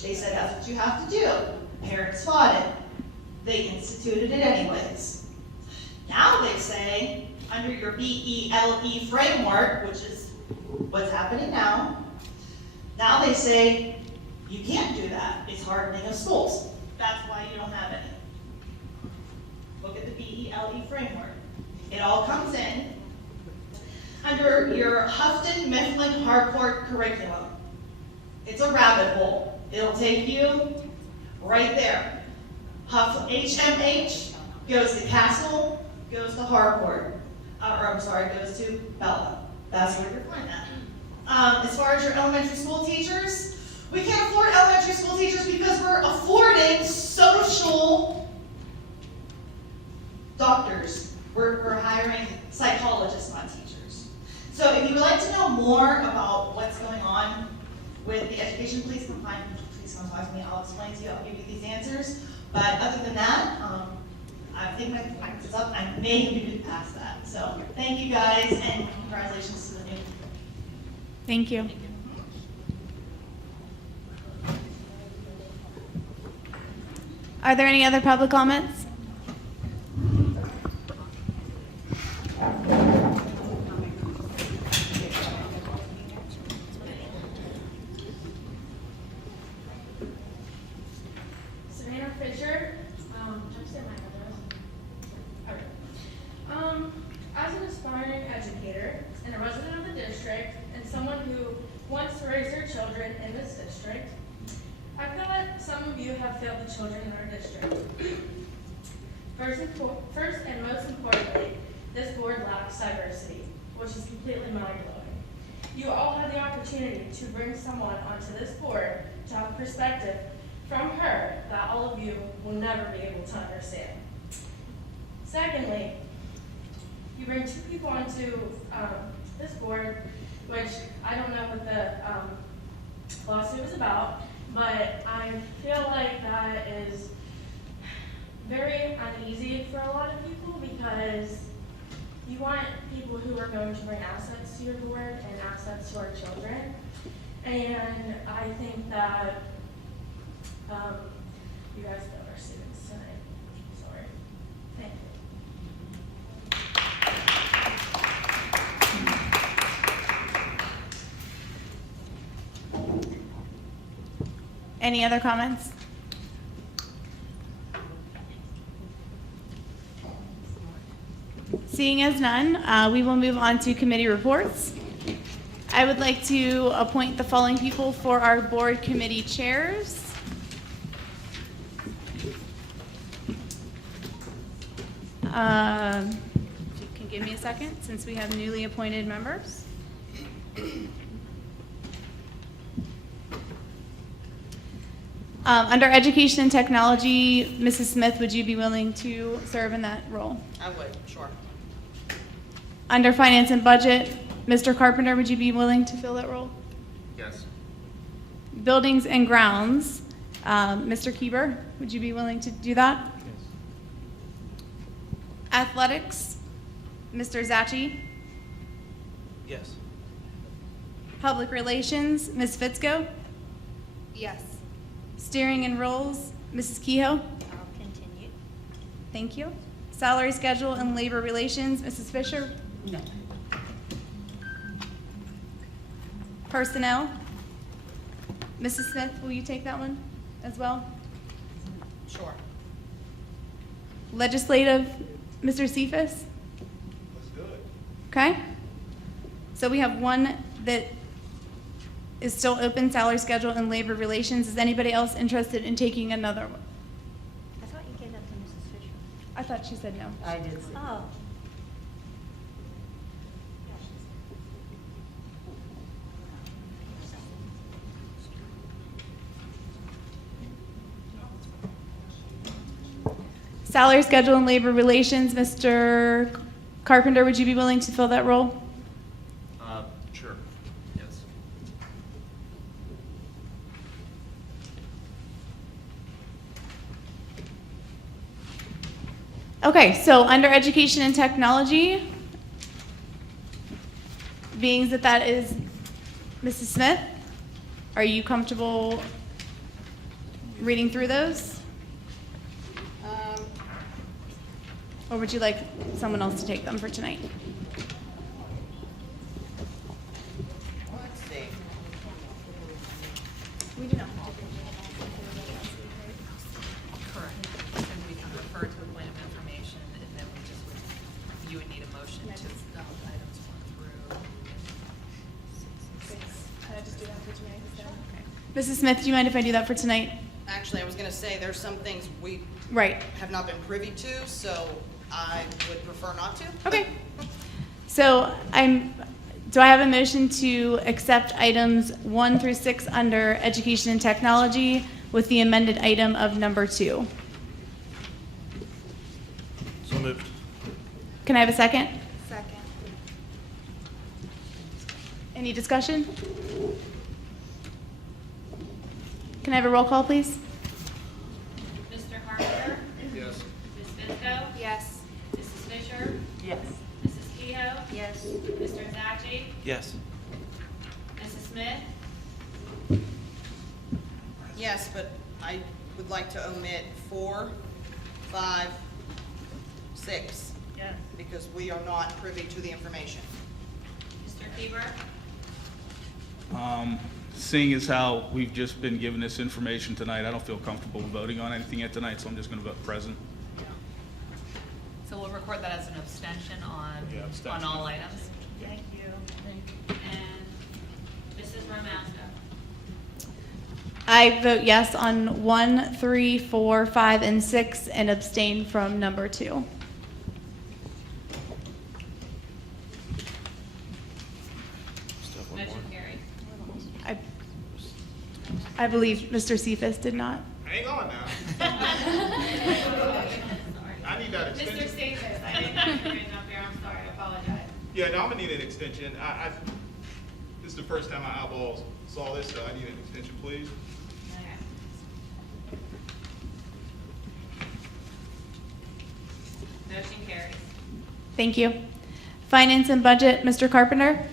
They said that's what you have to do. Parents fought it. They instituted it anyways. Now they say, under your BELE framework, which is what's happening now, now they say, you can't do that. It's hardening of schools. That's why you don't have any. Look at the BELE framework. It all comes in under your Houghton Mifflin Harcourt curriculum. It's a rabbit hole. It'll take you right there. HMH goes to Castle, goes to Harcourt, goes to Bella. That's where you're finding that. As far as your elementary school teachers, we can't afford elementary school teachers because we're affording social doctors. We're hiring psychologists, not teachers. So if you would like to know more about what's going on with the education, please come talk to me. I'll explain to you. I'll give you these answers. But other than that, I think my time is up. I may have moved past that. So thank you guys, and congratulations to the new. Thank you. Are there any other public comments? Savannah Fisher, as an aspiring educator and a resident of the district and someone who wants to raise their children in this district, I feel like some of you have failed the children in our district. First and most importantly, this board lacks diversity, which is completely mind-blowing. You all have the opportunity to bring someone onto this board to have a perspective from her that all of you will never be able to understand. Secondly, you bring two people onto this board, which I don't know what the lawsuit was about, but I feel like that is very uneasy for a lot of people because you want people who are going to bring assets to your board and assets to our children. And I think that you guys failed our students tonight. Sorry. Thank you. Any other comments? Seeing as none, we will move on to committee reports. I would like to appoint the following people for our board committee chairs. If you can give me a second, since we have newly appointed members. Under Education and Technology, Mrs. Smith, would you be willing to serve in that role? I would, sure. Under Finance and Budget, Mr. Carpenter, would you be willing to fill that role? Yes. Buildings and Grounds, Mr. Kieber, would you be willing to do that? Yes. Athletics, Mr. Zachi. Yes. Public Relations, Ms. Fitzko. Yes. Steering and Roles, Mrs. Kehoe. I'll continue. Thank you. Salary Schedule and Labor Relations, Mrs. Fisher. No. Personnel, Mrs. Smith, will you take that one as well? Sure. Legislative, Mr. Cephas? Let's do it. Okay. So we have one that is still open, salary schedule and labor relations. Is anybody else interested in taking another one? I thought you gave that to Mrs. Fisher. I thought she said no. I did see. Oh. Salary schedule and labor relations, Mr. Carpenter, would you be willing to fill that role? Sure. Yes. Okay, so under education and technology, being that that is Mrs. Smith, are you comfortable reading through those? Or would you like someone else to take them for tonight? Let's see. We do not. Correct. And we can refer to the point of information, and then we just would, you would need a motion to items 1 through. Can I just do that for tonight instead? Mrs. Smith, do you mind if I do that for tonight? Actually, I was gonna say, there's some things we Right. have not been privy to, so I would prefer not to. Okay. So do I have a motion to accept items 1 through 6 under education and technology with the amended item of number 2? So moved. Can I have a second? Second. Any discussion? Can I have a roll call, please? Mr. Carpenter? Yes. Ms. Fusco? Yes. Mrs. Fisher? Yes. Mrs. Kehoe? Yes. Mr. Zachi? Yes. Mrs. Smith? Yes, but I would like to omit 4, 5, 6. Yes. Because we are not privy to the information. Mr. Keeber? Seeing as how we've just been given this information tonight, I don't feel comfortable voting on anything yet tonight, so I'm just going to vote present. So we'll record that as an abstention on, Yeah, abstention. on all items. Thank you. And Mrs. Romaska? I vote yes on 1, 3, 4, 5, and 6, and abstain from number 2. Still have one more. Motion carried. I believe Mr. Cephas did not. Hang on now. I need that Mr. extension. Cephas, I did not hear it up here, I'm sorry, I apologize. Yeah, no, I'm gonna need an extension. This is the first time my eyeballs saw this, so I need an extension, please. Okay. Motion carries. Thank you. Finance and budget, Mr. Carpenter?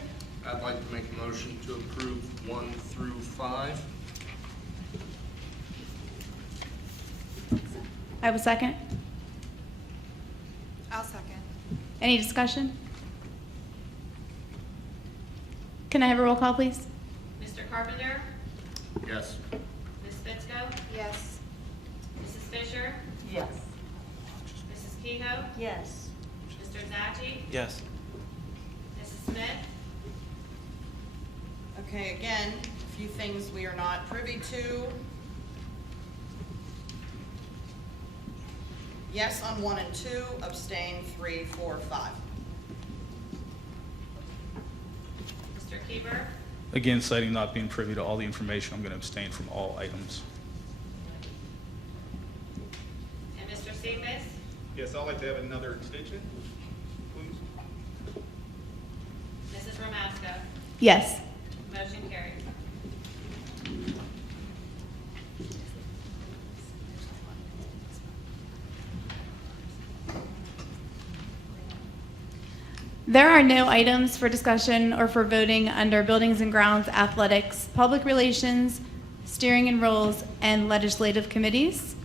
I'd like to make a motion to approve 1 through 5. I have a second. I'll second. Any discussion? Can I have a roll call, please? Mr. Carpenter? Yes. Ms. Fusco? Yes. Mrs. Fisher? Yes. Mrs. Kehoe? Yes. Mr. Zachi? Yes. Mrs. Smith? Okay, again, a few things we are not privy to. Yes on 1 and 2, abstain 3, 4, 5. Mr. Keeber? Again, citing not being privy to all the information, I'm going to abstain from all items. And Mr. Cephas? Yes, I'd like to have another extension, please. Mrs. Romaska? Yes. Motion carries. There are no items for discussion or for voting under Buildings and Grounds, Athletics, Public Relations, Steering and Rules, and Legislative Committees.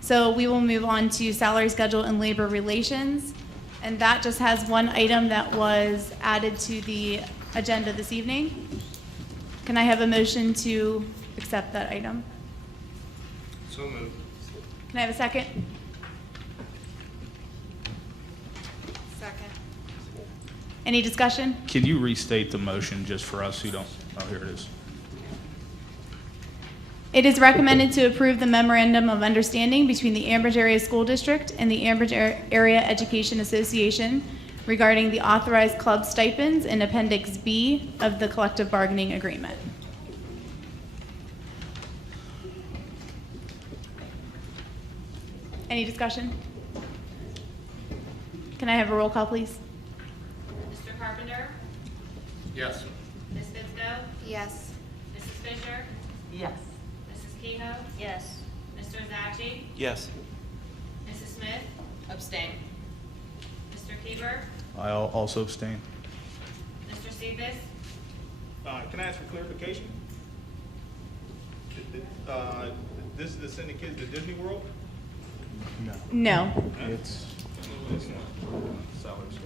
So we will move on to Salary Schedule and Labor Relations. And that just has one item that was added to the agenda this evening. Can I have a motion to accept that item? So moved. Can I have a second? Any discussion? Can you restate the motion just for us who don't, oh, here it is. It is recommended to approve the Memorandum of Understanding between the Ambridge Area School District and the Ambridge Area Education Association regarding the authorized club stipends in Appendix B of the collective bargaining agreement. Any discussion? Can I have a roll call, please? Mr. Carpenter? Yes. Ms. Fitzko? Yes. Mrs. Fisher? Yes. Mrs. Kehoe? Yes. Mr. Zachi? Yes. Mrs. Smith? Abstain. Mr. Keeber? I'll also abstain. Mr. Cephas? Can I ask for clarification? This is to send the kids to Disney World? No. It's, Salaries,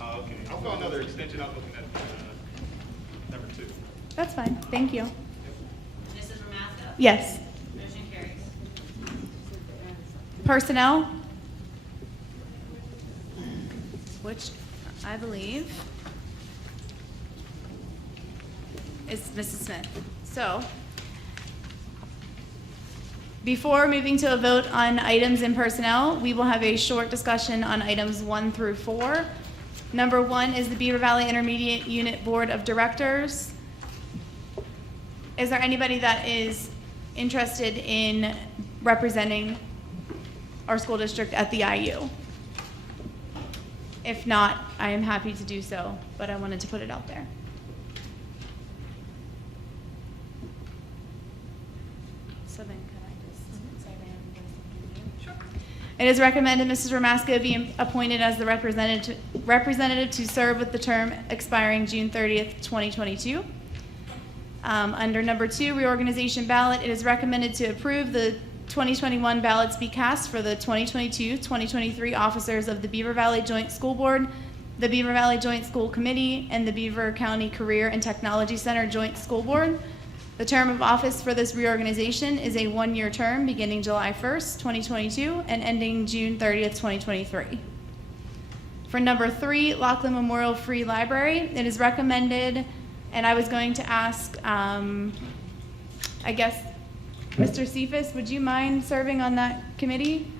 okay. I found another extension. I'm looking at number 2. That's fine. Thank you. Mrs. Ramasco? Yes. Motion carries. Personnel, which I believe is Mrs. Smith. So, before moving to a vote on items in personnel, we will have a short discussion on items 1 through 4. Number 1 is the Beaver Valley Intermediate Unit Board of Directors. Is there anybody that is interested in representing our school district at the IU? If not, I am happy to do so, but I wanted to put it out there. So then could I just say Sure. It is recommended Mrs. Ramasco be appointed as the representative to serve with the term expiring June 30th, 2022. Under number 2, reorganization ballot, it is recommended to approve the 2021 ballots be cast for the 2022-2023 officers of the Beaver Valley Joint School Board, the Beaver Valley Joint School Committee, and the Beaver County Career and Technology Center Joint School Board. The term of office for this reorganization is a 1-year term beginning July 1st, 2022 and ending June 30th, 2023. For number 3, Lockland Memorial Free Library, it is recommended, and I was going to ask, I guess, Mr. Cephas, would you mind serving on that committee?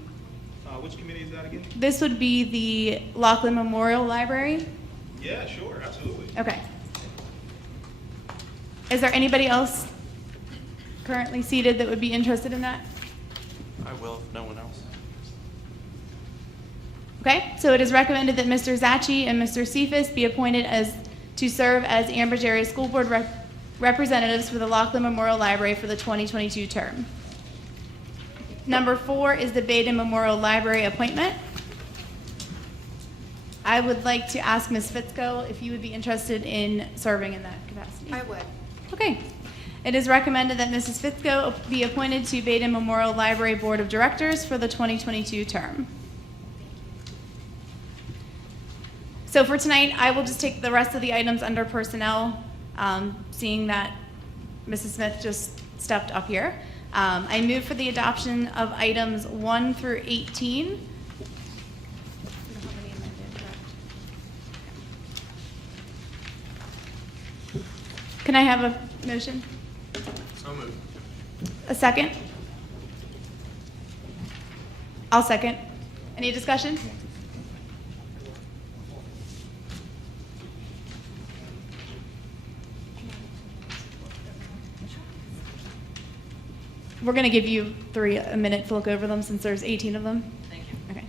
Which committee is that again? This would be the Lockland Memorial Library. Yeah, sure, absolutely. Okay. Is there anybody else currently seated that would be interested in that? I will, if no one else. Okay, so it is recommended that Mr. Zachi and Mr. Cephas be appointed to serve as Ambridge Area School Board representatives for the Lockland Memorial Library for the 2022 term. Number 4 is the Baden Memorial Library appointment. I would like to ask Ms. Fitzko if you would be interested in serving in that capacity. I would. Okay. It is recommended that Mrs. Fitzko be appointed to Baden Memorial Library Board of Directors for the 2022 term. So for tonight, I will just take the rest of the items under personnel, seeing that Mrs. Smith just stepped up here. I move for the adoption of items 1 through 18. Can I have a motion? So moved. A second? I'll second. Any discussion? We're going to give you a minute to look over them since there's 18 of them. Thank you. Okay.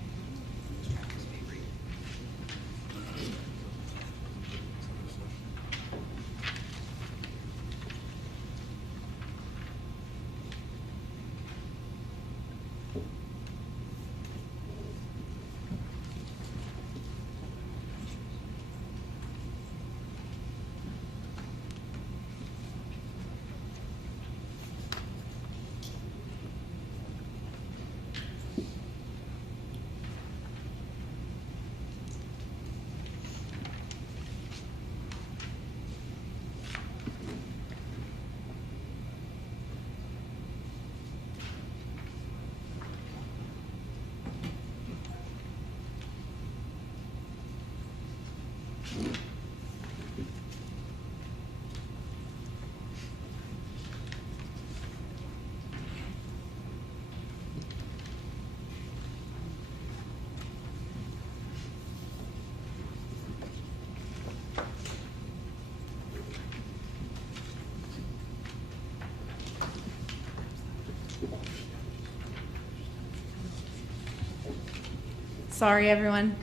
Sorry, everyone.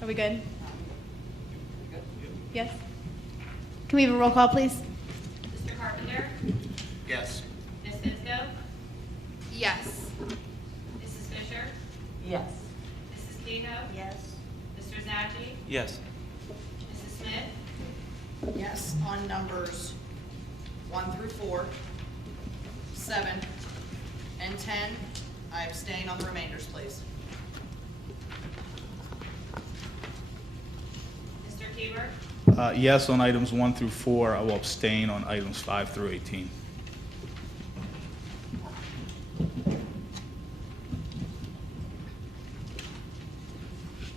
Are we good? Yes? Can we have a roll call, please? Mr. Carpenter? Yes. Ms. Fitzko? Yes. Mrs. Fisher? Yes. Mrs. Kehoe? Yes. Mr. Zaggi? Yes. Mrs. Smith? Yes, on numbers 1 through 4, 7, and 10. I abstain on the remainders, please. Mr. Keever? Yes on items 1 through 4. I will abstain on items 5 through 18.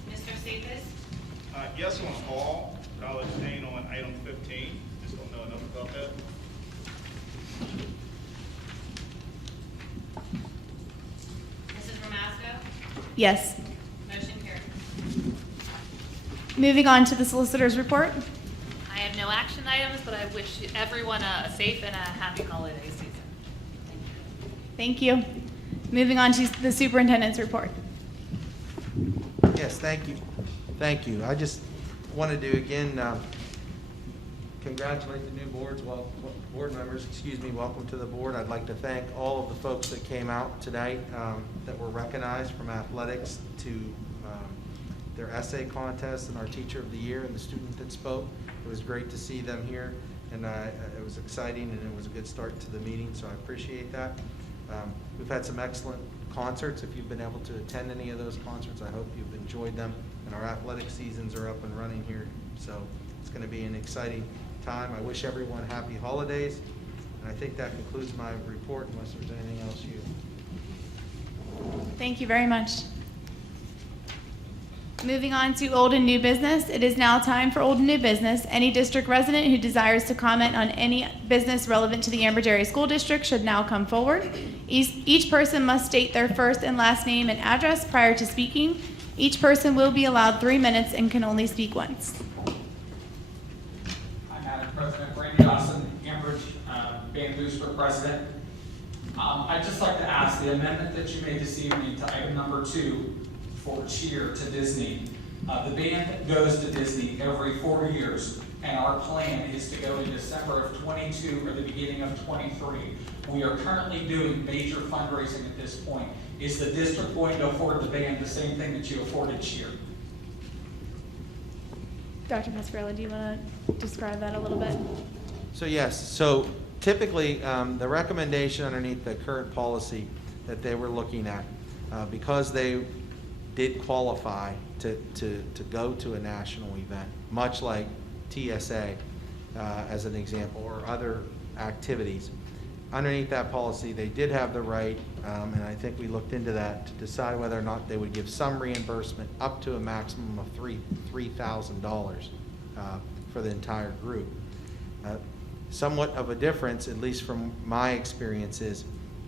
Mr. Cephas? Yes on all. I'll abstain on item 15. Just don't know enough about that. Mrs. Ramasco? Yes. Motion carried. Moving on to the solicitor's report. I have no action items, but I wish everyone a safe and a happy holiday season. Thank you. Moving on to the superintendent's report. Yes, thank you. Thank you. I just wanted to again congratulate the new board members. Welcome to the board. I'd like to thank all of the folks that came out tonight that were recognized, from athletics to their essay contest, and our teacher of the year and the student that spoke. It was great to see them here, and it was exciting, and it was a good start to the meeting, so I appreciate that. We've had some excellent concerts. If you've been able to attend any of those concerts, I hope you've enjoyed them. And our athletic seasons are up and running here, so it's going to be an exciting time. I wish everyone happy holidays, and I think that concludes my report, unless there's anything else you. Thank you very much. Moving on to old and new business. It is now time for old and new business. Any district resident who desires to comment on any business relevant to the Ambridge Area School District should now come forward. Each person must state their first and last name and address prior to speaking. Each person will be allowed 3 minutes and can only speak once. I'm Madam President Brandon Dawson, Ambridge Band Booster President. I'd just like to ask the amendment that you made this evening to item number 2 for cheer to Disney. The band goes to Disney every 4 years, and our plan is to go in December of 22 or the beginning of 23. We are currently doing major fundraising at this point. Is the district going to afford the band the same thing that you afforded cheer? Dr. Pasquarelli, do you want to describe that a little bit? So yes, so typically the recommendation underneath the current policy that they were looking at, because they did qualify to go to a national event, much like TSA as an example, or other activities. Underneath that policy, they did have the right, and I think we looked into that, to decide whether or not they would give some reimbursement up to a maximum of $3,000 for the entire group. Somewhat of a difference, at least from my experience, is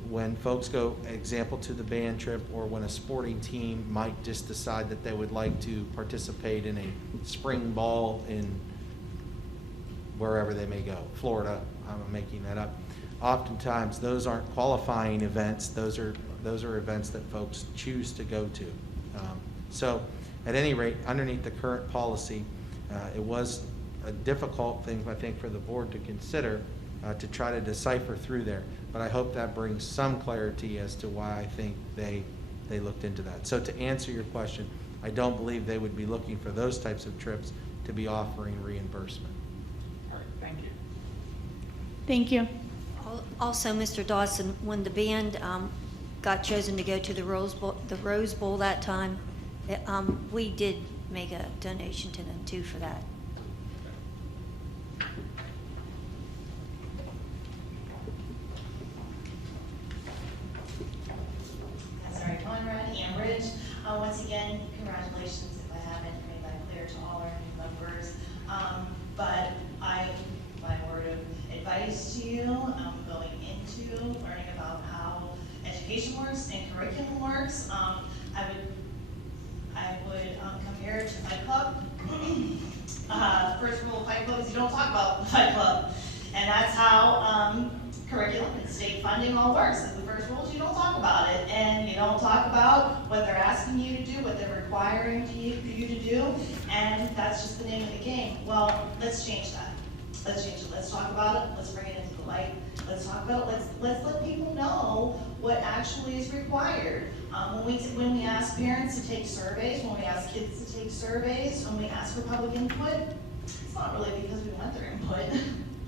when folks go, example, to the band trip, or when a sporting team might just decide that they would like to participate in a spring ball in wherever they may go, Florida, I'm making that up. Oftentimes, those aren't qualifying events. Those are events that folks choose to go to. So, at any rate, underneath the current policy, it was a difficult thing, I think, for the board to consider to try to decipher through there. But I hope that brings some clarity as to why I think they looked into that. So, to answer your question, I don't believe they would be looking for those types of trips to be offering reimbursement. All right, thank you. Thank you. Also, Mr. Dawson, when the band got chosen to go to the Rose Bowl that time, we did make a donation to them too for that. Sorry, Conrad, Ambridge. Once again, congratulations, if I haven't made that clear to all our new members. But my word of advice to you, going into learning about how education works and curriculum works, I would compare it to Fight Club. First rule of Fight Club is you don't talk about Fight Club. And that's how curriculum is state funding all works. The first rule is you don't talk about it, and you don't talk about what they're asking you to do, what they're requiring you to do, and that's just the name of the game. Well, let's change that. Let's change it. Let's talk about it. Let's bring it into the light. Let's talk about it. Let's let people know what actually is required. When we ask parents to take surveys, when we ask kids to take surveys, when we ask for public input, it's not really because we want their input.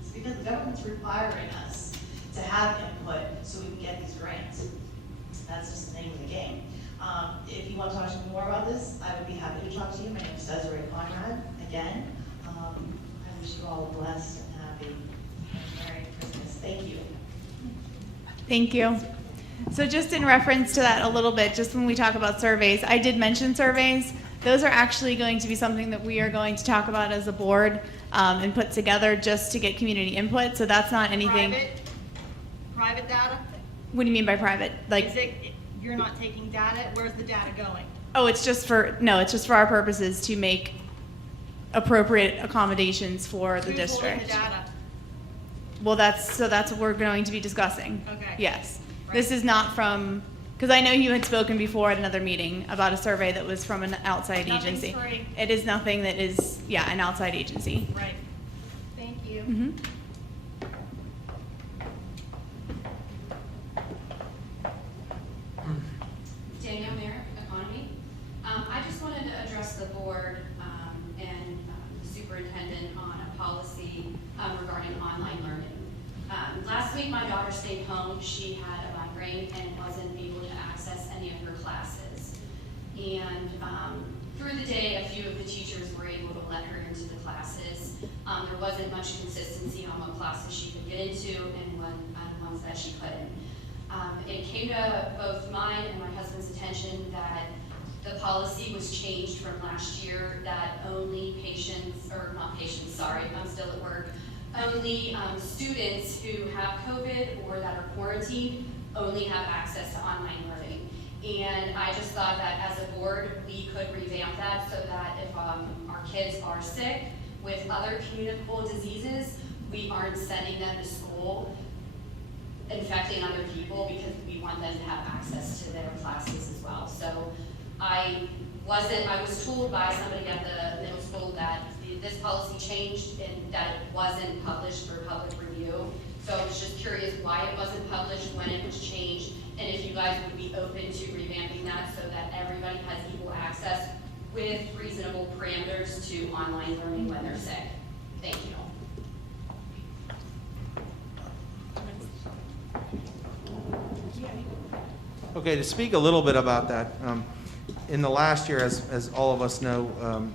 It's because the government's requiring us to have input so we can get these grants. That's just the name of the game. If you want to talk to me more about this, I would be happy to talk to you. My name is Desiree Conrad. Again, I wish you all a blessed and happy and Merry Christmas. Thank you. Thank you. So just in reference to that a little bit, just when we talk about surveys, I did mention surveys. Those are actually going to be something that we are going to talk about as a board and put together just to get community input. So that's not anything. Private data? What do you mean by private? You're not taking data? Where's the data going? Oh, it's just for our purposes to make appropriate accommodations for the Who's district. holding the data? Well, that's what we're going to be discussing. Okay. Yes. Right. This is not from, because I know you had spoken before at another meeting about a survey that was from an outside Nothing's agency. free. It is nothing that is, an outside agency. Right. Thank you. Mhm. Danielle Merrick, Economy. I just wanted to address the board and the superintendent on a policy regarding online learning. Last week, my daughter stayed home. She had a migraine and wasn't able to access any of her classes. And through the day, a few of the teachers were able to let her into the classes. There wasn't much consistency on what classes she could get into and ones that she couldn't. It came to both mine and my husband's attention that the policy was changed from last year that only I'm still at work, only students who have COVID or that are quarantined only have access to online learning. And I just thought that as a board, we could revamp that so that if our kids are sick with other communicable diseases, we aren't sending them to school infecting other people because we want them to have access to their classes as well. So I was told by somebody at the middle school that this policy changed and that it wasn't published for public review. So I was just curious why it wasn't published, when it was changed, and if you guys would be open to revamping that so that everybody has equal access with reasonable parameters to online learning when they're sick. Thank you. Okay, to speak a little bit about that, in the last year, as all of us know,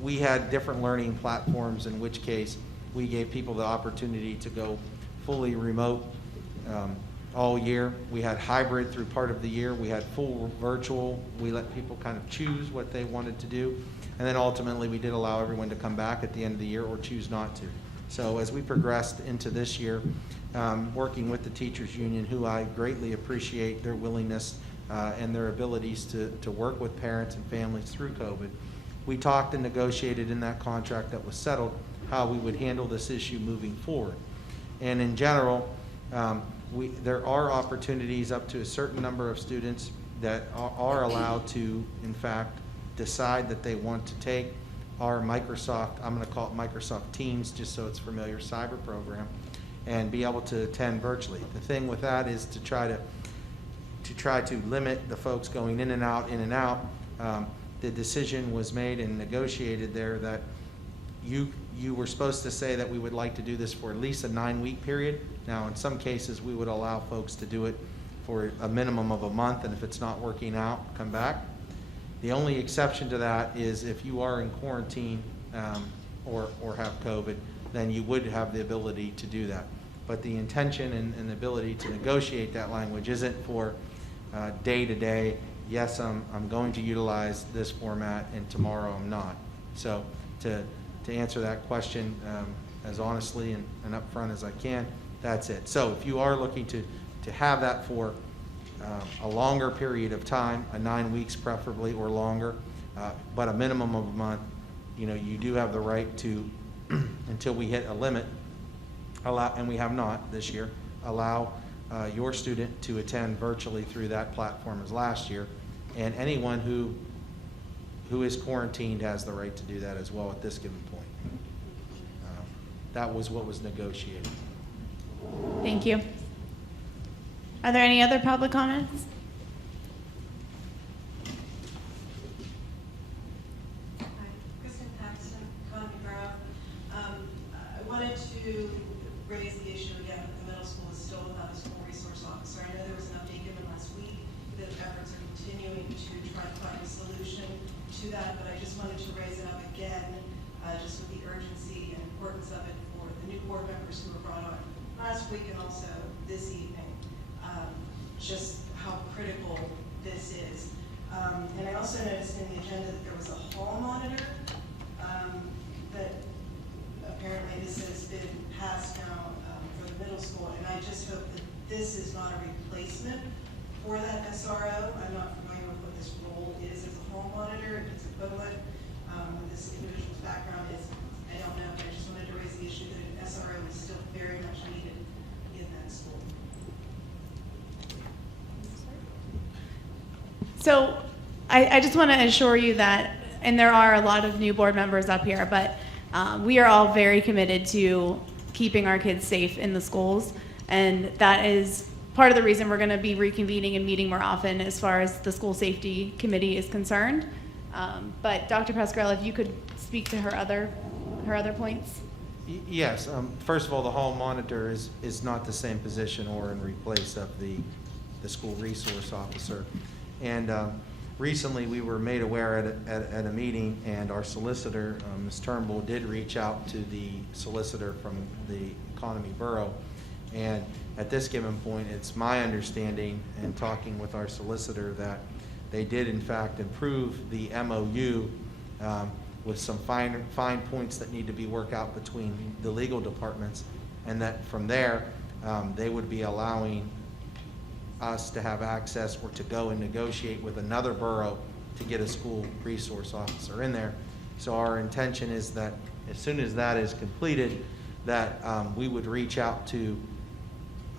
we had different learning platforms, in which case we gave people the opportunity to go fully remote all year. We had hybrid through part of the year. We had full virtual. We let people kind of choose what they wanted to do. And then ultimately, we did allow everyone to come back at the end of the year or choose not to. So as we progressed into this year, working with the teachers union, who I greatly appreciate their willingness and their abilities to work with parents and families through COVID, we talked and negotiated in that contract that was settled how we would handle this issue moving forward. And in general, there are opportunities up to a certain number of students that are allowed to, in fact, decide that they want to take our Microsoft, I'm going to call it Microsoft Teams, just so it's familiar, cyber program, and be able to attend virtually. The thing with that is to try to limit the folks going in and out. The decision was made and negotiated there that you were supposed to say that we would like to do this for at least a 9-week period. Now, in some cases, we would allow folks to do it for a minimum of a month, and if it's not working out, come back. The only exception to that is if you are in quarantine or have COVID, then you would have the ability to do that. But the intention and the ability to negotiate that language isn't for day to day, yes, I'm going to utilize this format and tomorrow I'm not. So to answer that question as honestly and upfront as I can, that's it. So if you are looking to have that for a longer period of time, 9 weeks preferably or longer, but a minimum of a month, you do have the right to, until we hit a limit, and we have not this year, allow your student to attend virtually through that platform as last year. And anyone who is quarantined has the right to do that as well at this given point. That was what was negotiated. Thank you. Are there any other public comments? Kristen Paxton, Economy Borough. I wanted to raise the issue again that the middle school is still without a school resource officer. I know there was an update given last week that efforts are continuing to try to find a solution to that, but I just wanted to raise it up again, just with the urgency and importance of it for the new board members who were brought on last week and also this evening. Just how critical this is. And I also noticed in the agenda that there was a hall monitor that apparently this has been passed now for the middle school, and I just hope that this is not a replacement for that SRO. I'm not familiar with what this role is as a hall monitor, if it's equivalent, what this individual's background is. I don't know, but I just wanted to raise the issue that an SRO is still very much needed in that school. So I just want to assure you that, and there are a lot of new board members up here, but we are all very committed to keeping our kids safe in the schools. And that is part of the reason we're going to be reconvening and meeting more often as far as the school safety committee is concerned. But Dr. Pascarella, if you could speak to her other points. Yes. First of all, the hall monitor is not the same position or in replace of the school resource officer. And recently we were made aware at a meeting, and our solicitor, Ms. Turnbull, did reach out to the solicitor from the Economy Borough. And at this given point, it's my understanding, and talking with our solicitor, that they did in fact improve the MOU with some fine points that need to be worked out between the legal departments, and that from there, they would be allowing us to have access or to go and negotiate with another borough to get a school resource officer in there. So our intention is that as soon as that is completed, that we would reach out to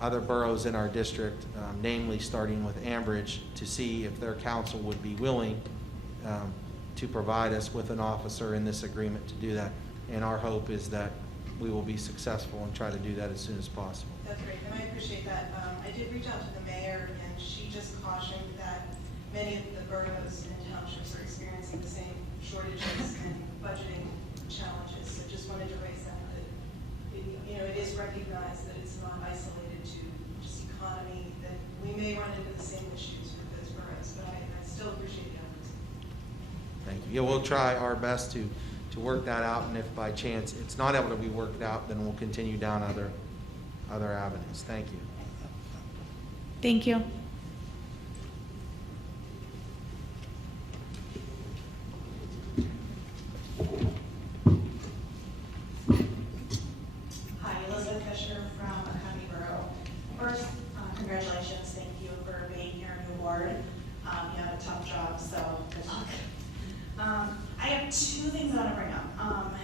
other boroughs in our district, namely starting with Ambridge, to see if their council would be willing to provide us with an officer in this agreement to do that. And our hope is that we will be successful and try to do that as soon as possible. That's great, and I appreciate that. I did reach out to the mayor, and she just cautioned that many of the boroughs and townships are experiencing the same shortages and budgeting challenges. So just wanted to raise that, it is recognized that it's not isolated to just economy, that we may run into the same issues with those boroughs, but I still appreciate the efforts. Thank you. Yeah, we'll try our best to work that out, and if by chance it's not able to be worked out, then we'll continue down other avenues. Thank you. Thank you. Hi, Elizabeth Fisher from Economy Borough. First, congratulations, thank you for being here on your board. You have a tough job, so good luck. I have two things I want to bring up.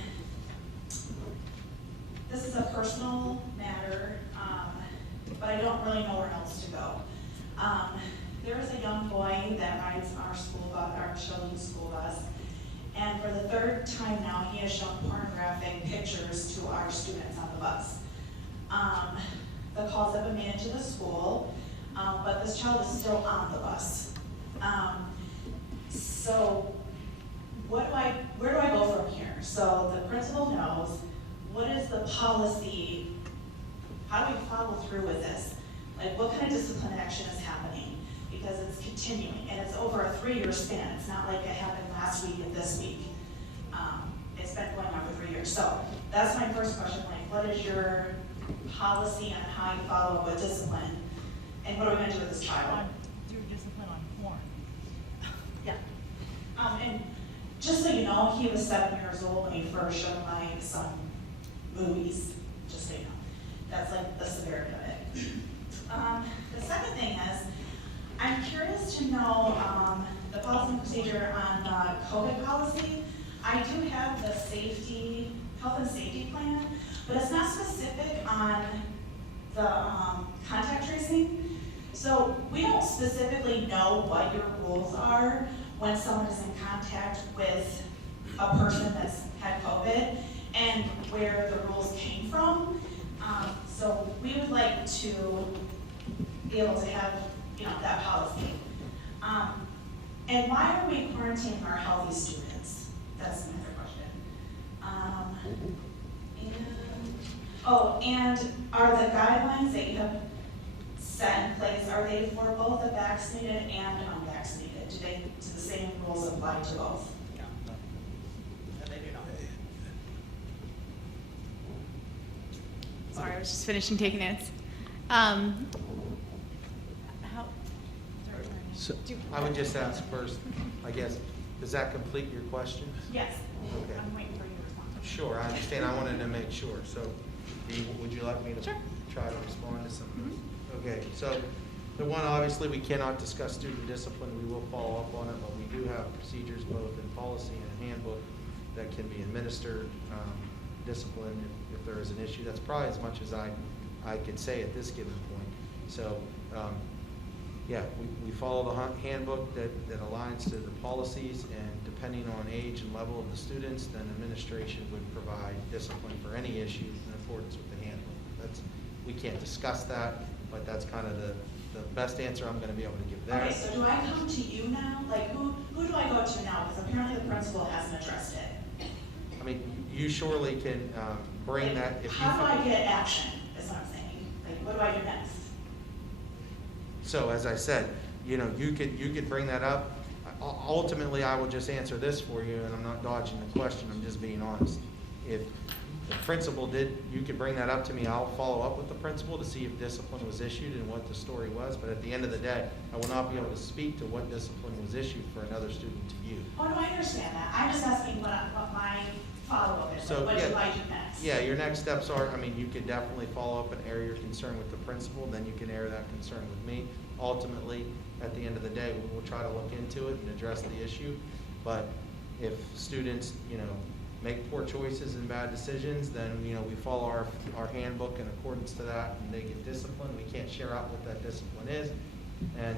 This is a personal matter, but I don't really know where else to go. There is a young boy that rides our school bus, our children's school bus, and for the third time now, he has shown pornographic pictures to our students on the bus. The calls have been made to the school, but this child is still on the bus. So where do I go from here? So the principal knows, what is the policy? How do we follow through with this? Like, what kind of discipline action is happening? Because it's continuing, and it's over a 3-year span. It's not like it happened last week and this week. It's been going on for 3 years. So that's my first question, like, what is your policy on how you follow up with discipline? And what are we gonna do with this child? Do discipline on porn. Yeah. And just so you know, he was 7 years old when he first showed my son movies, just so you know. That's like the severity of it. The second thing is, I'm curious to know the policy and procedure on the COVID policy. I do have the health and safety plan, but it's not specific on contact tracing. So we don't specifically know what your rules are when someone is in contact with a person that's had COVID and where the rules came from. So we would like to be able to have, that policy. And why are we quarantining our healthy students? That's another question. And are the guidelines that you have set in place, are they for both the vaccinated and unvaccinated? Do the same rules apply to both? No. They do not. Sorry, I was just finishing taking notes. So I would just ask first, I guess, does that complete your questions? Yes. Okay. I'm waiting for your response. Sure, I understand. I wanted to make sure. So, would you like me to try to respond to some of those? Okay, so the one, obviously, we cannot discuss student discipline. We will follow up on it, but we do have procedures both in policy and handbook that can be administered discipline if there is an issue. That's probably as much as I could say at this given point. So, yeah, we follow the handbook that aligns to the policies, and depending on age and level of the students, then administration would provide discipline for any issues in accordance with the handbook. We can't discuss that, but that's kind of the best answer I'm going to be able to give there. Okay, so do I come to you now? Like, who do I go to now? Because apparently the principal hasn't addressed it. I mean, you surely can bring that if you... How do I get action, is what I'm saying? Like, what do I do next? So as I said, you could bring that up. Ultimately, I will just answer this for you, and I'm not dodging the question, I'm just being honest. If the principal you could bring that up to me, I'll follow up with the principal to see if discipline was issued and what the story was, but at the end of the day, I will not be able to speak to what discipline was issued for another student to you. Oh, no, I understand that. I'm just asking what my follow-up is. So, what do I do next? Yeah, your next steps are, you could definitely follow up and air your concern with the principal, then you can air that concern with me. Ultimately, at the end of the day, we will try to look into it and address the issue. But if students, make poor choices and bad decisions, then, we follow our handbook in accordance to that, and they get disciplined. We can't share out what that discipline is, and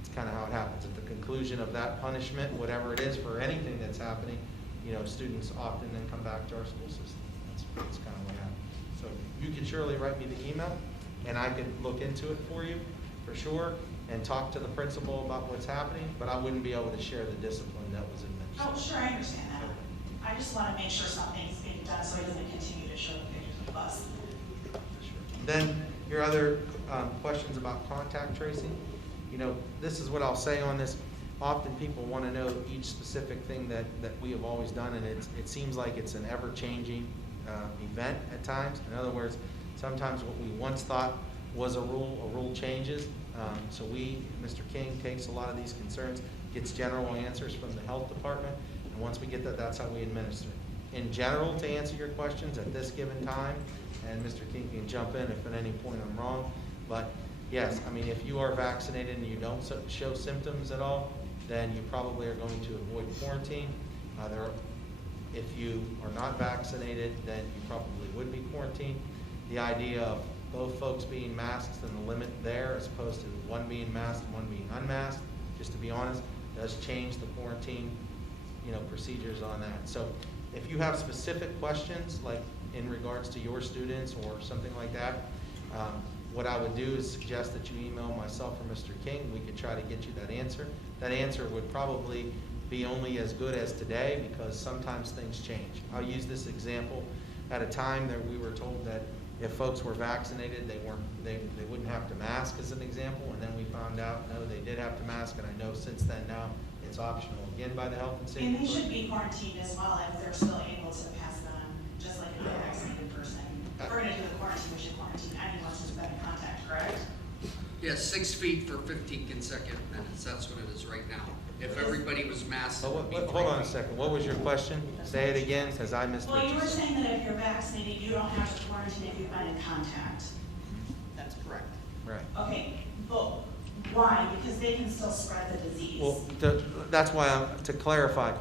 it's kind of how it happens. At the conclusion of that punishment, whatever it is for anything that's happening, students often then come back to our school system. That's kind of what happens. So you can surely write me the email, and I can look into it for you, for sure, and talk to the principal about what's happening, but I wouldn't be able to share the discipline that was administered. Oh, sure, I understand that. I just want to make sure something's being done so he doesn't continue to show the pictures of the bus. Then your other questions about contact tracing, this is what I'll say on this. Often people want to know each specific thing that we have always done, and it seems like it's an ever-changing event at times. In other words, sometimes what we once thought was a rule changes. So Mr. King takes a lot of these concerns, gets general answers from the health department, and once we get that, that's how we administer it. In general, to answer your questions at this given time, and Mr. King can jump in if at any point I'm wrong, but yes, if you are vaccinated and you don't show symptoms at all, then you probably are going to avoid quarantine. If you are not vaccinated, then you probably would be quarantined. The idea of both folks being masked and the limit there, as opposed to one being masked and one being unmasked, just to be honest, does change the quarantine, procedures on that. So if you have specific questions, like in regards to your students or something like that, what I would do is suggest that you email myself or Mr. King. We could try to get you that answer. That answer would probably be only as good as today, because sometimes things change. I'll use this example. At a time that we were told that if folks were vaccinated, they wouldn't have to mask, as an example, and then we found out, no, they did have to mask, and I know since then now it's optional again by the health and safety. And they should be quarantined as well if they're still able to pass it on, just like an unvaccinated person. If we're going to do the quarantine, we should quarantine anyone who's been in contact, correct? Yes, 6 feet for 15 consecutive minutes, that's what it is right now. If everybody was masked, it would be 3 Hold on a feet. second. What was your question? Say it again, because I missed what Well, you you were said. saying that if you're vaccinated, you don't have to quarantine if you've been in contact. That's correct. Right. Okay, but why? Because they can still spread the disease. Well, that's why to clarify,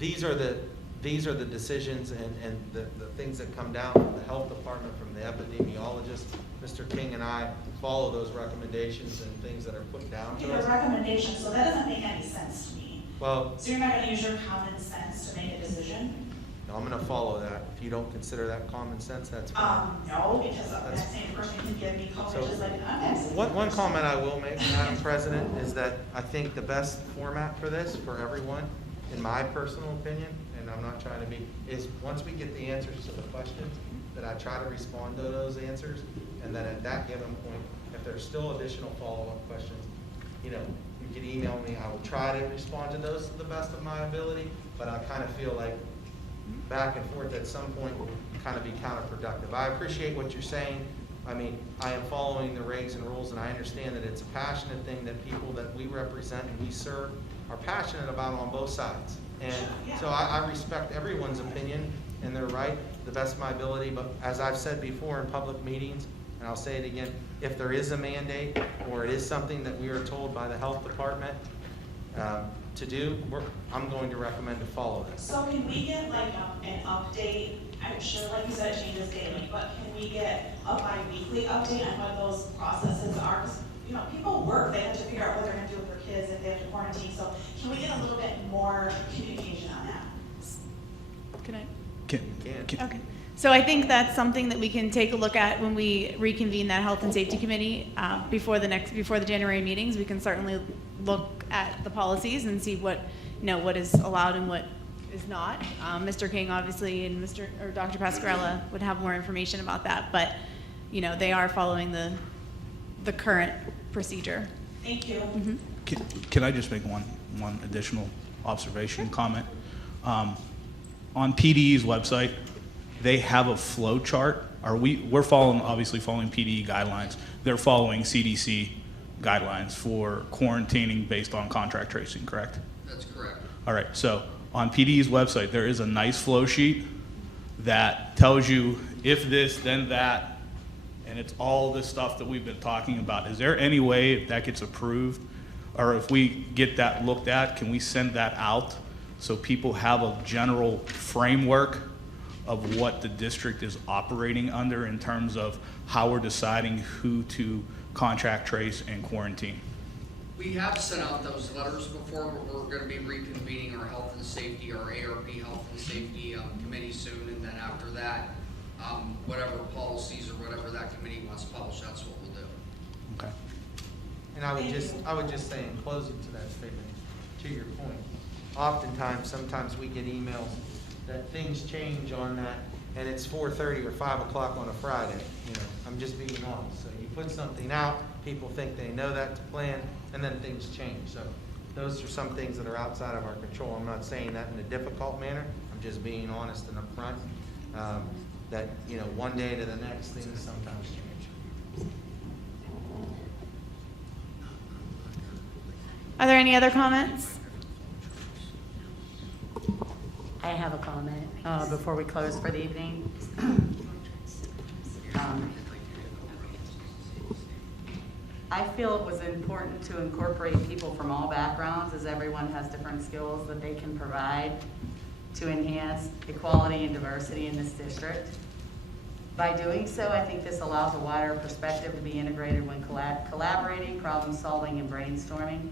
these are the these are the decisions and the things that come down from the health department, from the epidemiologist. Mr. King and I follow those recommendations and things that are put down to The us. recommendation, so that doesn't make any sense to me. Well, So you're not gonna use your common sense to make a decision? I'm gonna follow that. If you don't consider that common sense, that's fine. No, because that same person can give me coverage just like I'm asking. One comment I will make, Madam President, is that I think the best format for this, for everyone, in my personal opinion, and I'm not trying to be, is once we get the answers to the questions, that I try to respond to those answers, and then at that given point, if there's still additional follow-up questions, you know, you can email me. I will try to respond to those to the best of my ability, but I kind of feel like back and forth at some point will kind of be counterproductive. I appreciate what you're saying. I mean, I am following the regs and rules, and I understand that it's a passionate thing that people that we represent and we serve are passionate about on both sides. And so I respect everyone's opinion, and they're right to the best of my ability, but as I've said before in public meetings, and I'll say it again, if there is a mandate or it is something that we are told by the health department to do, I'm going to recommend to follow this. So can we get like an update? I'm sure, like you said, it changes daily, but can we get a bi-weekly update on what those processes are? 'Cause, you know, people work, they have to figure out what they're gonna do with their kids if they have to quarantine, so can we get a little bit more communication on that? Can I? Okay. So I think that's something that we can take a look at when we reconvene that Health and Safety Committee before the January meetings. We can certainly look at the policies and see what, you know, what is allowed and what is not. Mr. King, obviously, and Dr. Pascarella would have more information about that, but, you know, they are following the current procedure. Thank you. Can I just make one additional observation, comment? On PDE's website, they have a flow chart. We're obviously following PDE guidelines. They're following CDC guidelines for quarantining based on contact tracing, correct? That's correct. All right, so on PDE's website, there is a nice flow sheet that tells you if this, then that, and it's all this stuff that we've been talking about. Is there any way, if that gets approved, or if we get that looked at, can we send that out so people have a general framework of what the district is operating under in terms of how we're deciding who to contact trace and quarantine? We have sent out those letters before, but we're going to be reconvening our health and safety, our ARP health and safety committee soon, and then after that, whatever policies or whatever that committee wants to publish, that's what we'll do. Okay. And I would just say in closing to that statement, to your point, oftentimes, sometimes we get emails that things change on that, and it's 4:30 or 5 o'clock on a Friday. You know, I'm just being honest. So you put something out, people think they know that to plan, and then things change. So those are some things that are outside of our control. I'm not saying that in a difficult manner. I'm just being honest and upfront. That, you know, one day to the next, things sometimes change. Are there any other comments? I have a comment before we close for the evening. I feel it was important to incorporate people from all backgrounds, as everyone has different skills that they can provide to enhance equality and diversity in this district. By doing so, I think this allows a wider perspective to be integrated when collaborating, problem solving, and brainstorming.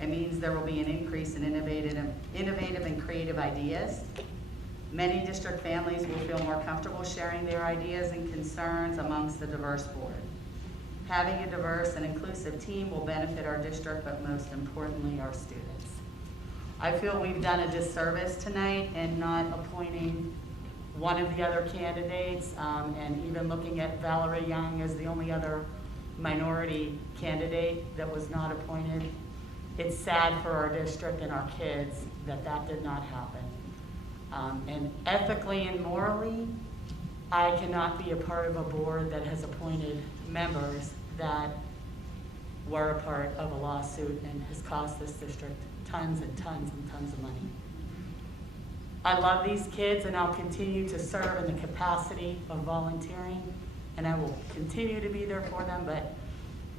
It means there will be an increase in innovative and creative ideas. Many district families will feel more comfortable sharing their ideas and concerns amongst the diverse board. Having a diverse and inclusive team will benefit our district, but most importantly, our students. I feel we've done a disservice tonight in not appointing one of the other candidates, and even looking at Valerie Young as the only other minority candidate that was not appointed. It's sad for our district and our kids that that did not happen. And ethically and morally, I cannot be a part of a board that has appointed members that were a part of a lawsuit and has cost this district tons and tons and tons of money. I love these kids, and I'll continue to serve in the capacity of volunteering, and I will continue to be there for them, but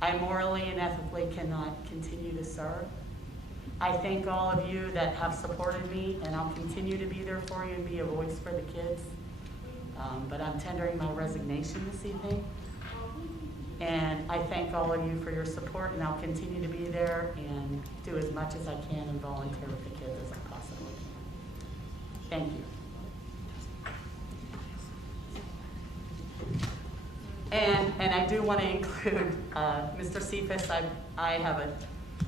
I morally and ethically cannot continue to serve. I thank all of you that have supported me, and I'll continue to be there for you and be a voice for the kids. But I'm tendering my resignation this evening. And I thank all of you for your support, and I'll continue to be there and do as much as I can and volunteer with the kids as I possibly can. Thank you. And I do want to include Mr. Cephas. I have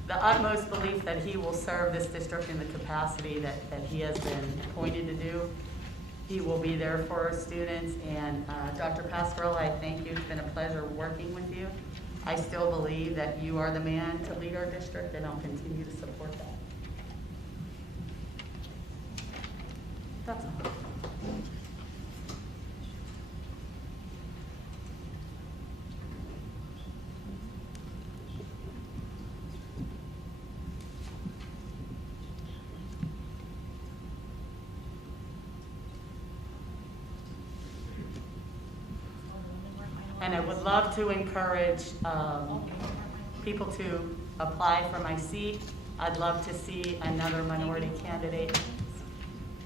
the utmost belief that he will serve this district in the capacity that he has been appointed to do. He will be there for our students. And Dr. Pascarella, I thank you. It's been a pleasure working with you. I still believe that you are the man to lead our district, and I'll continue to support that. That's all. And I would love to encourage people to apply for my seat. I'd love to see another minority candidate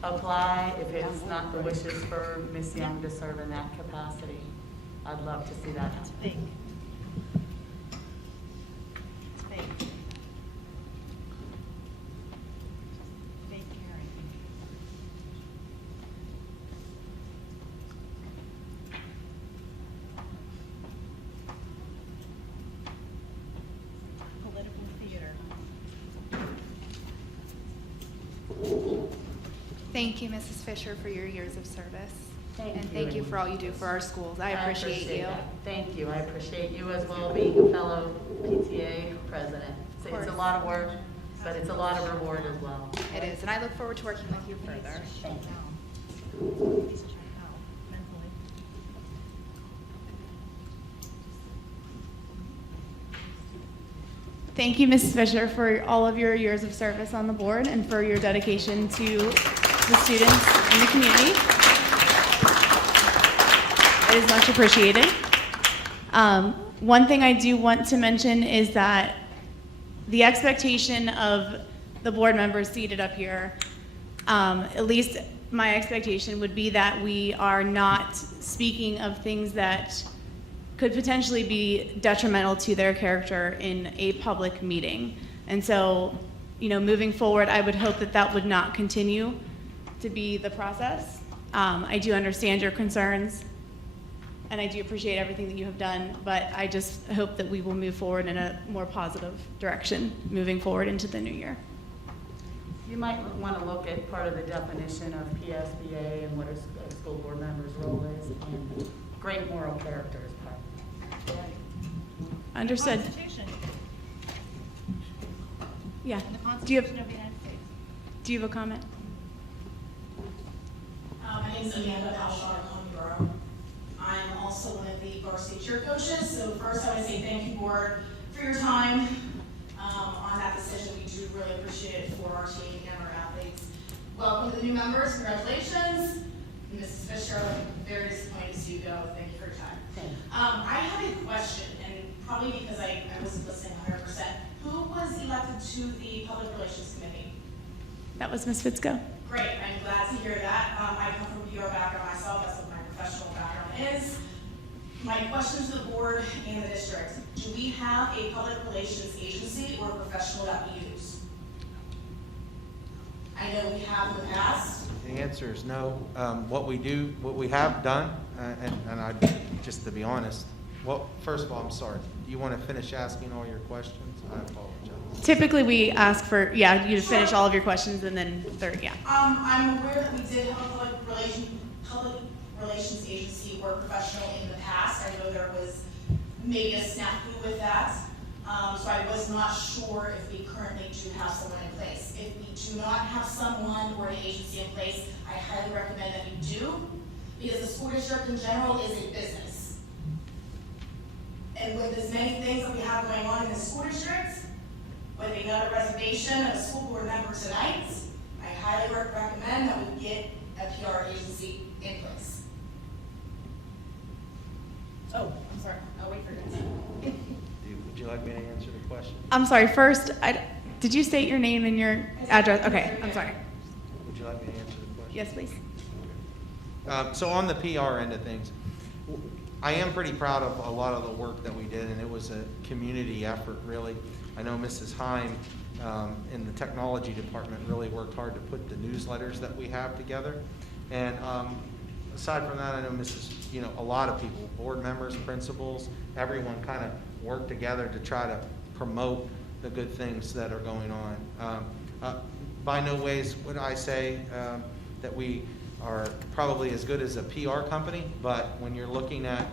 apply if it's not the wishes for Ms. Young to serve in that capacity. I'd love to see that happen. Thank you, Mrs. Fisher, for your years of service. And you. thank you for all you do for our schools. I appreciate you. that. Thank you. I appreciate you as well, being a fellow PTA president. It's a lot of work, but it's a lot of reward as well. It is, and I look forward to working with you further. Thank you. Thank you, Mrs. Fisher, for all of your years of service on the board and for your dedication to the students in the community. It is much appreciated. One thing I do want to mention is that the expectation of the board members seated up here, at least my expectation would be that we are not speaking of things that could potentially be detrimental to their character in a public meeting. And so, moving forward, I would hope that that would not continue to be the process. I do understand your concerns, and I do appreciate everything that you have done, but I just hope that we will move forward in a more positive direction moving forward into the new year. You might want to look at part of the definition of PSBA and what a school board member's role is, and great moral character is part of it. Understood. Yeah. Do you have a comment? My name is Amanda Alshar, Coney. I'm also one of the varsity cheer coaches. So first, I want to say thank you, board, for your time on that decision. We do really appreciate it for our team and our athletes. Welcome to the new members. Congratulations. Mrs. Fisher, I'm very disappointed to see you go. Thank you for your time. I have a question, and probably because I wasn't listening 100%. Who was elected to the Public Relations Committee? That was Ms. Fitzko. Great, I'm glad to hear that. I come from a PR background myself, that's what my professional background is. My question to the board and the district, do we have a public relations agency or professional that we use? I know we have in the past. The answer is no. What we have done, and I, just to be honest, first of all, I'm sorry. Do you want to finish asking all your questions? I apologize. Typically, we ask for, you to finish all of your questions and then I'm aware that we did have a public relations agency or professional in the past. I know there was maybe a snafu with that. So I was not sure if we currently do have someone in place. If we do not have someone or an agency in place, I highly recommend that we do, because the school district in general is a business. And with as many things that we have going on in the school district, with another resignation of a school board member tonight, I highly recommend that we get a PR agency in place. Oh, I'm sorry. I'll wait for your answer. Would you like me to answer the question? I'm sorry, first, Did you state your name and your address? Okay, I'm sorry. Would you like me to answer the question? Yes, please. So on the PR end of things, I am pretty proud of a lot of the work that we did, and it was a community effort, really. I know Mrs. Heim in the technology department really worked hard to put the newsletters that we have together. And aside from that, I know a lot of people, board members, principals, everyone kind of worked together to try to promote the good things that are going on. By no ways would I say that we are probably as good as a PR company, but when you're looking at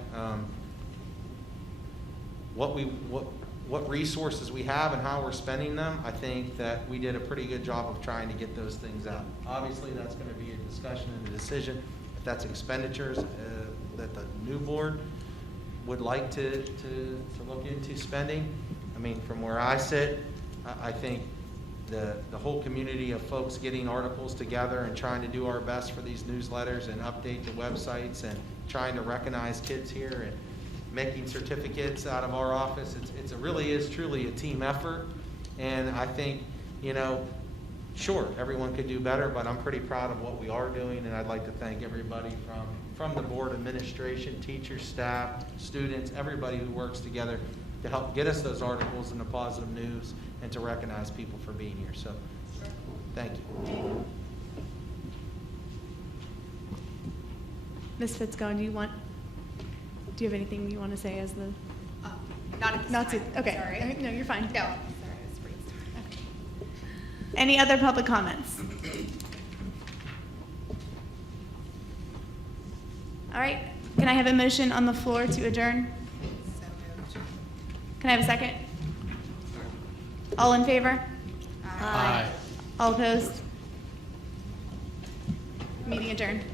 what resources we have and how we're spending them, I think that we did a pretty good job of trying to get those things out. Obviously, that's going to be a discussion and a decision. If that's expenditures that the new board would like to look into spending, I mean, from where I sit, I think the whole community of folks getting articles together and trying to do our best for these newsletters and update the websites and trying to recognize kids here and making certificates out of our office, it really is truly a team effort. And I think, sure, everyone could do better, but I'm pretty proud of what we are doing, and I'd like to thank everybody from the board, administration, teachers, staff, students, everybody who works together to help get us those articles and the positive news and to recognize people for being here. So, thank you. Ms. Fitzgerald, do you have anything you want to say as the? Not at this time. Okay. Sorry. No, you're fine. No. Okay. Any other public comments? All right. Can I have a motion on the floor to adjourn? Can I have a second? All in favor? Aye. All opposed? Meeting adjourned.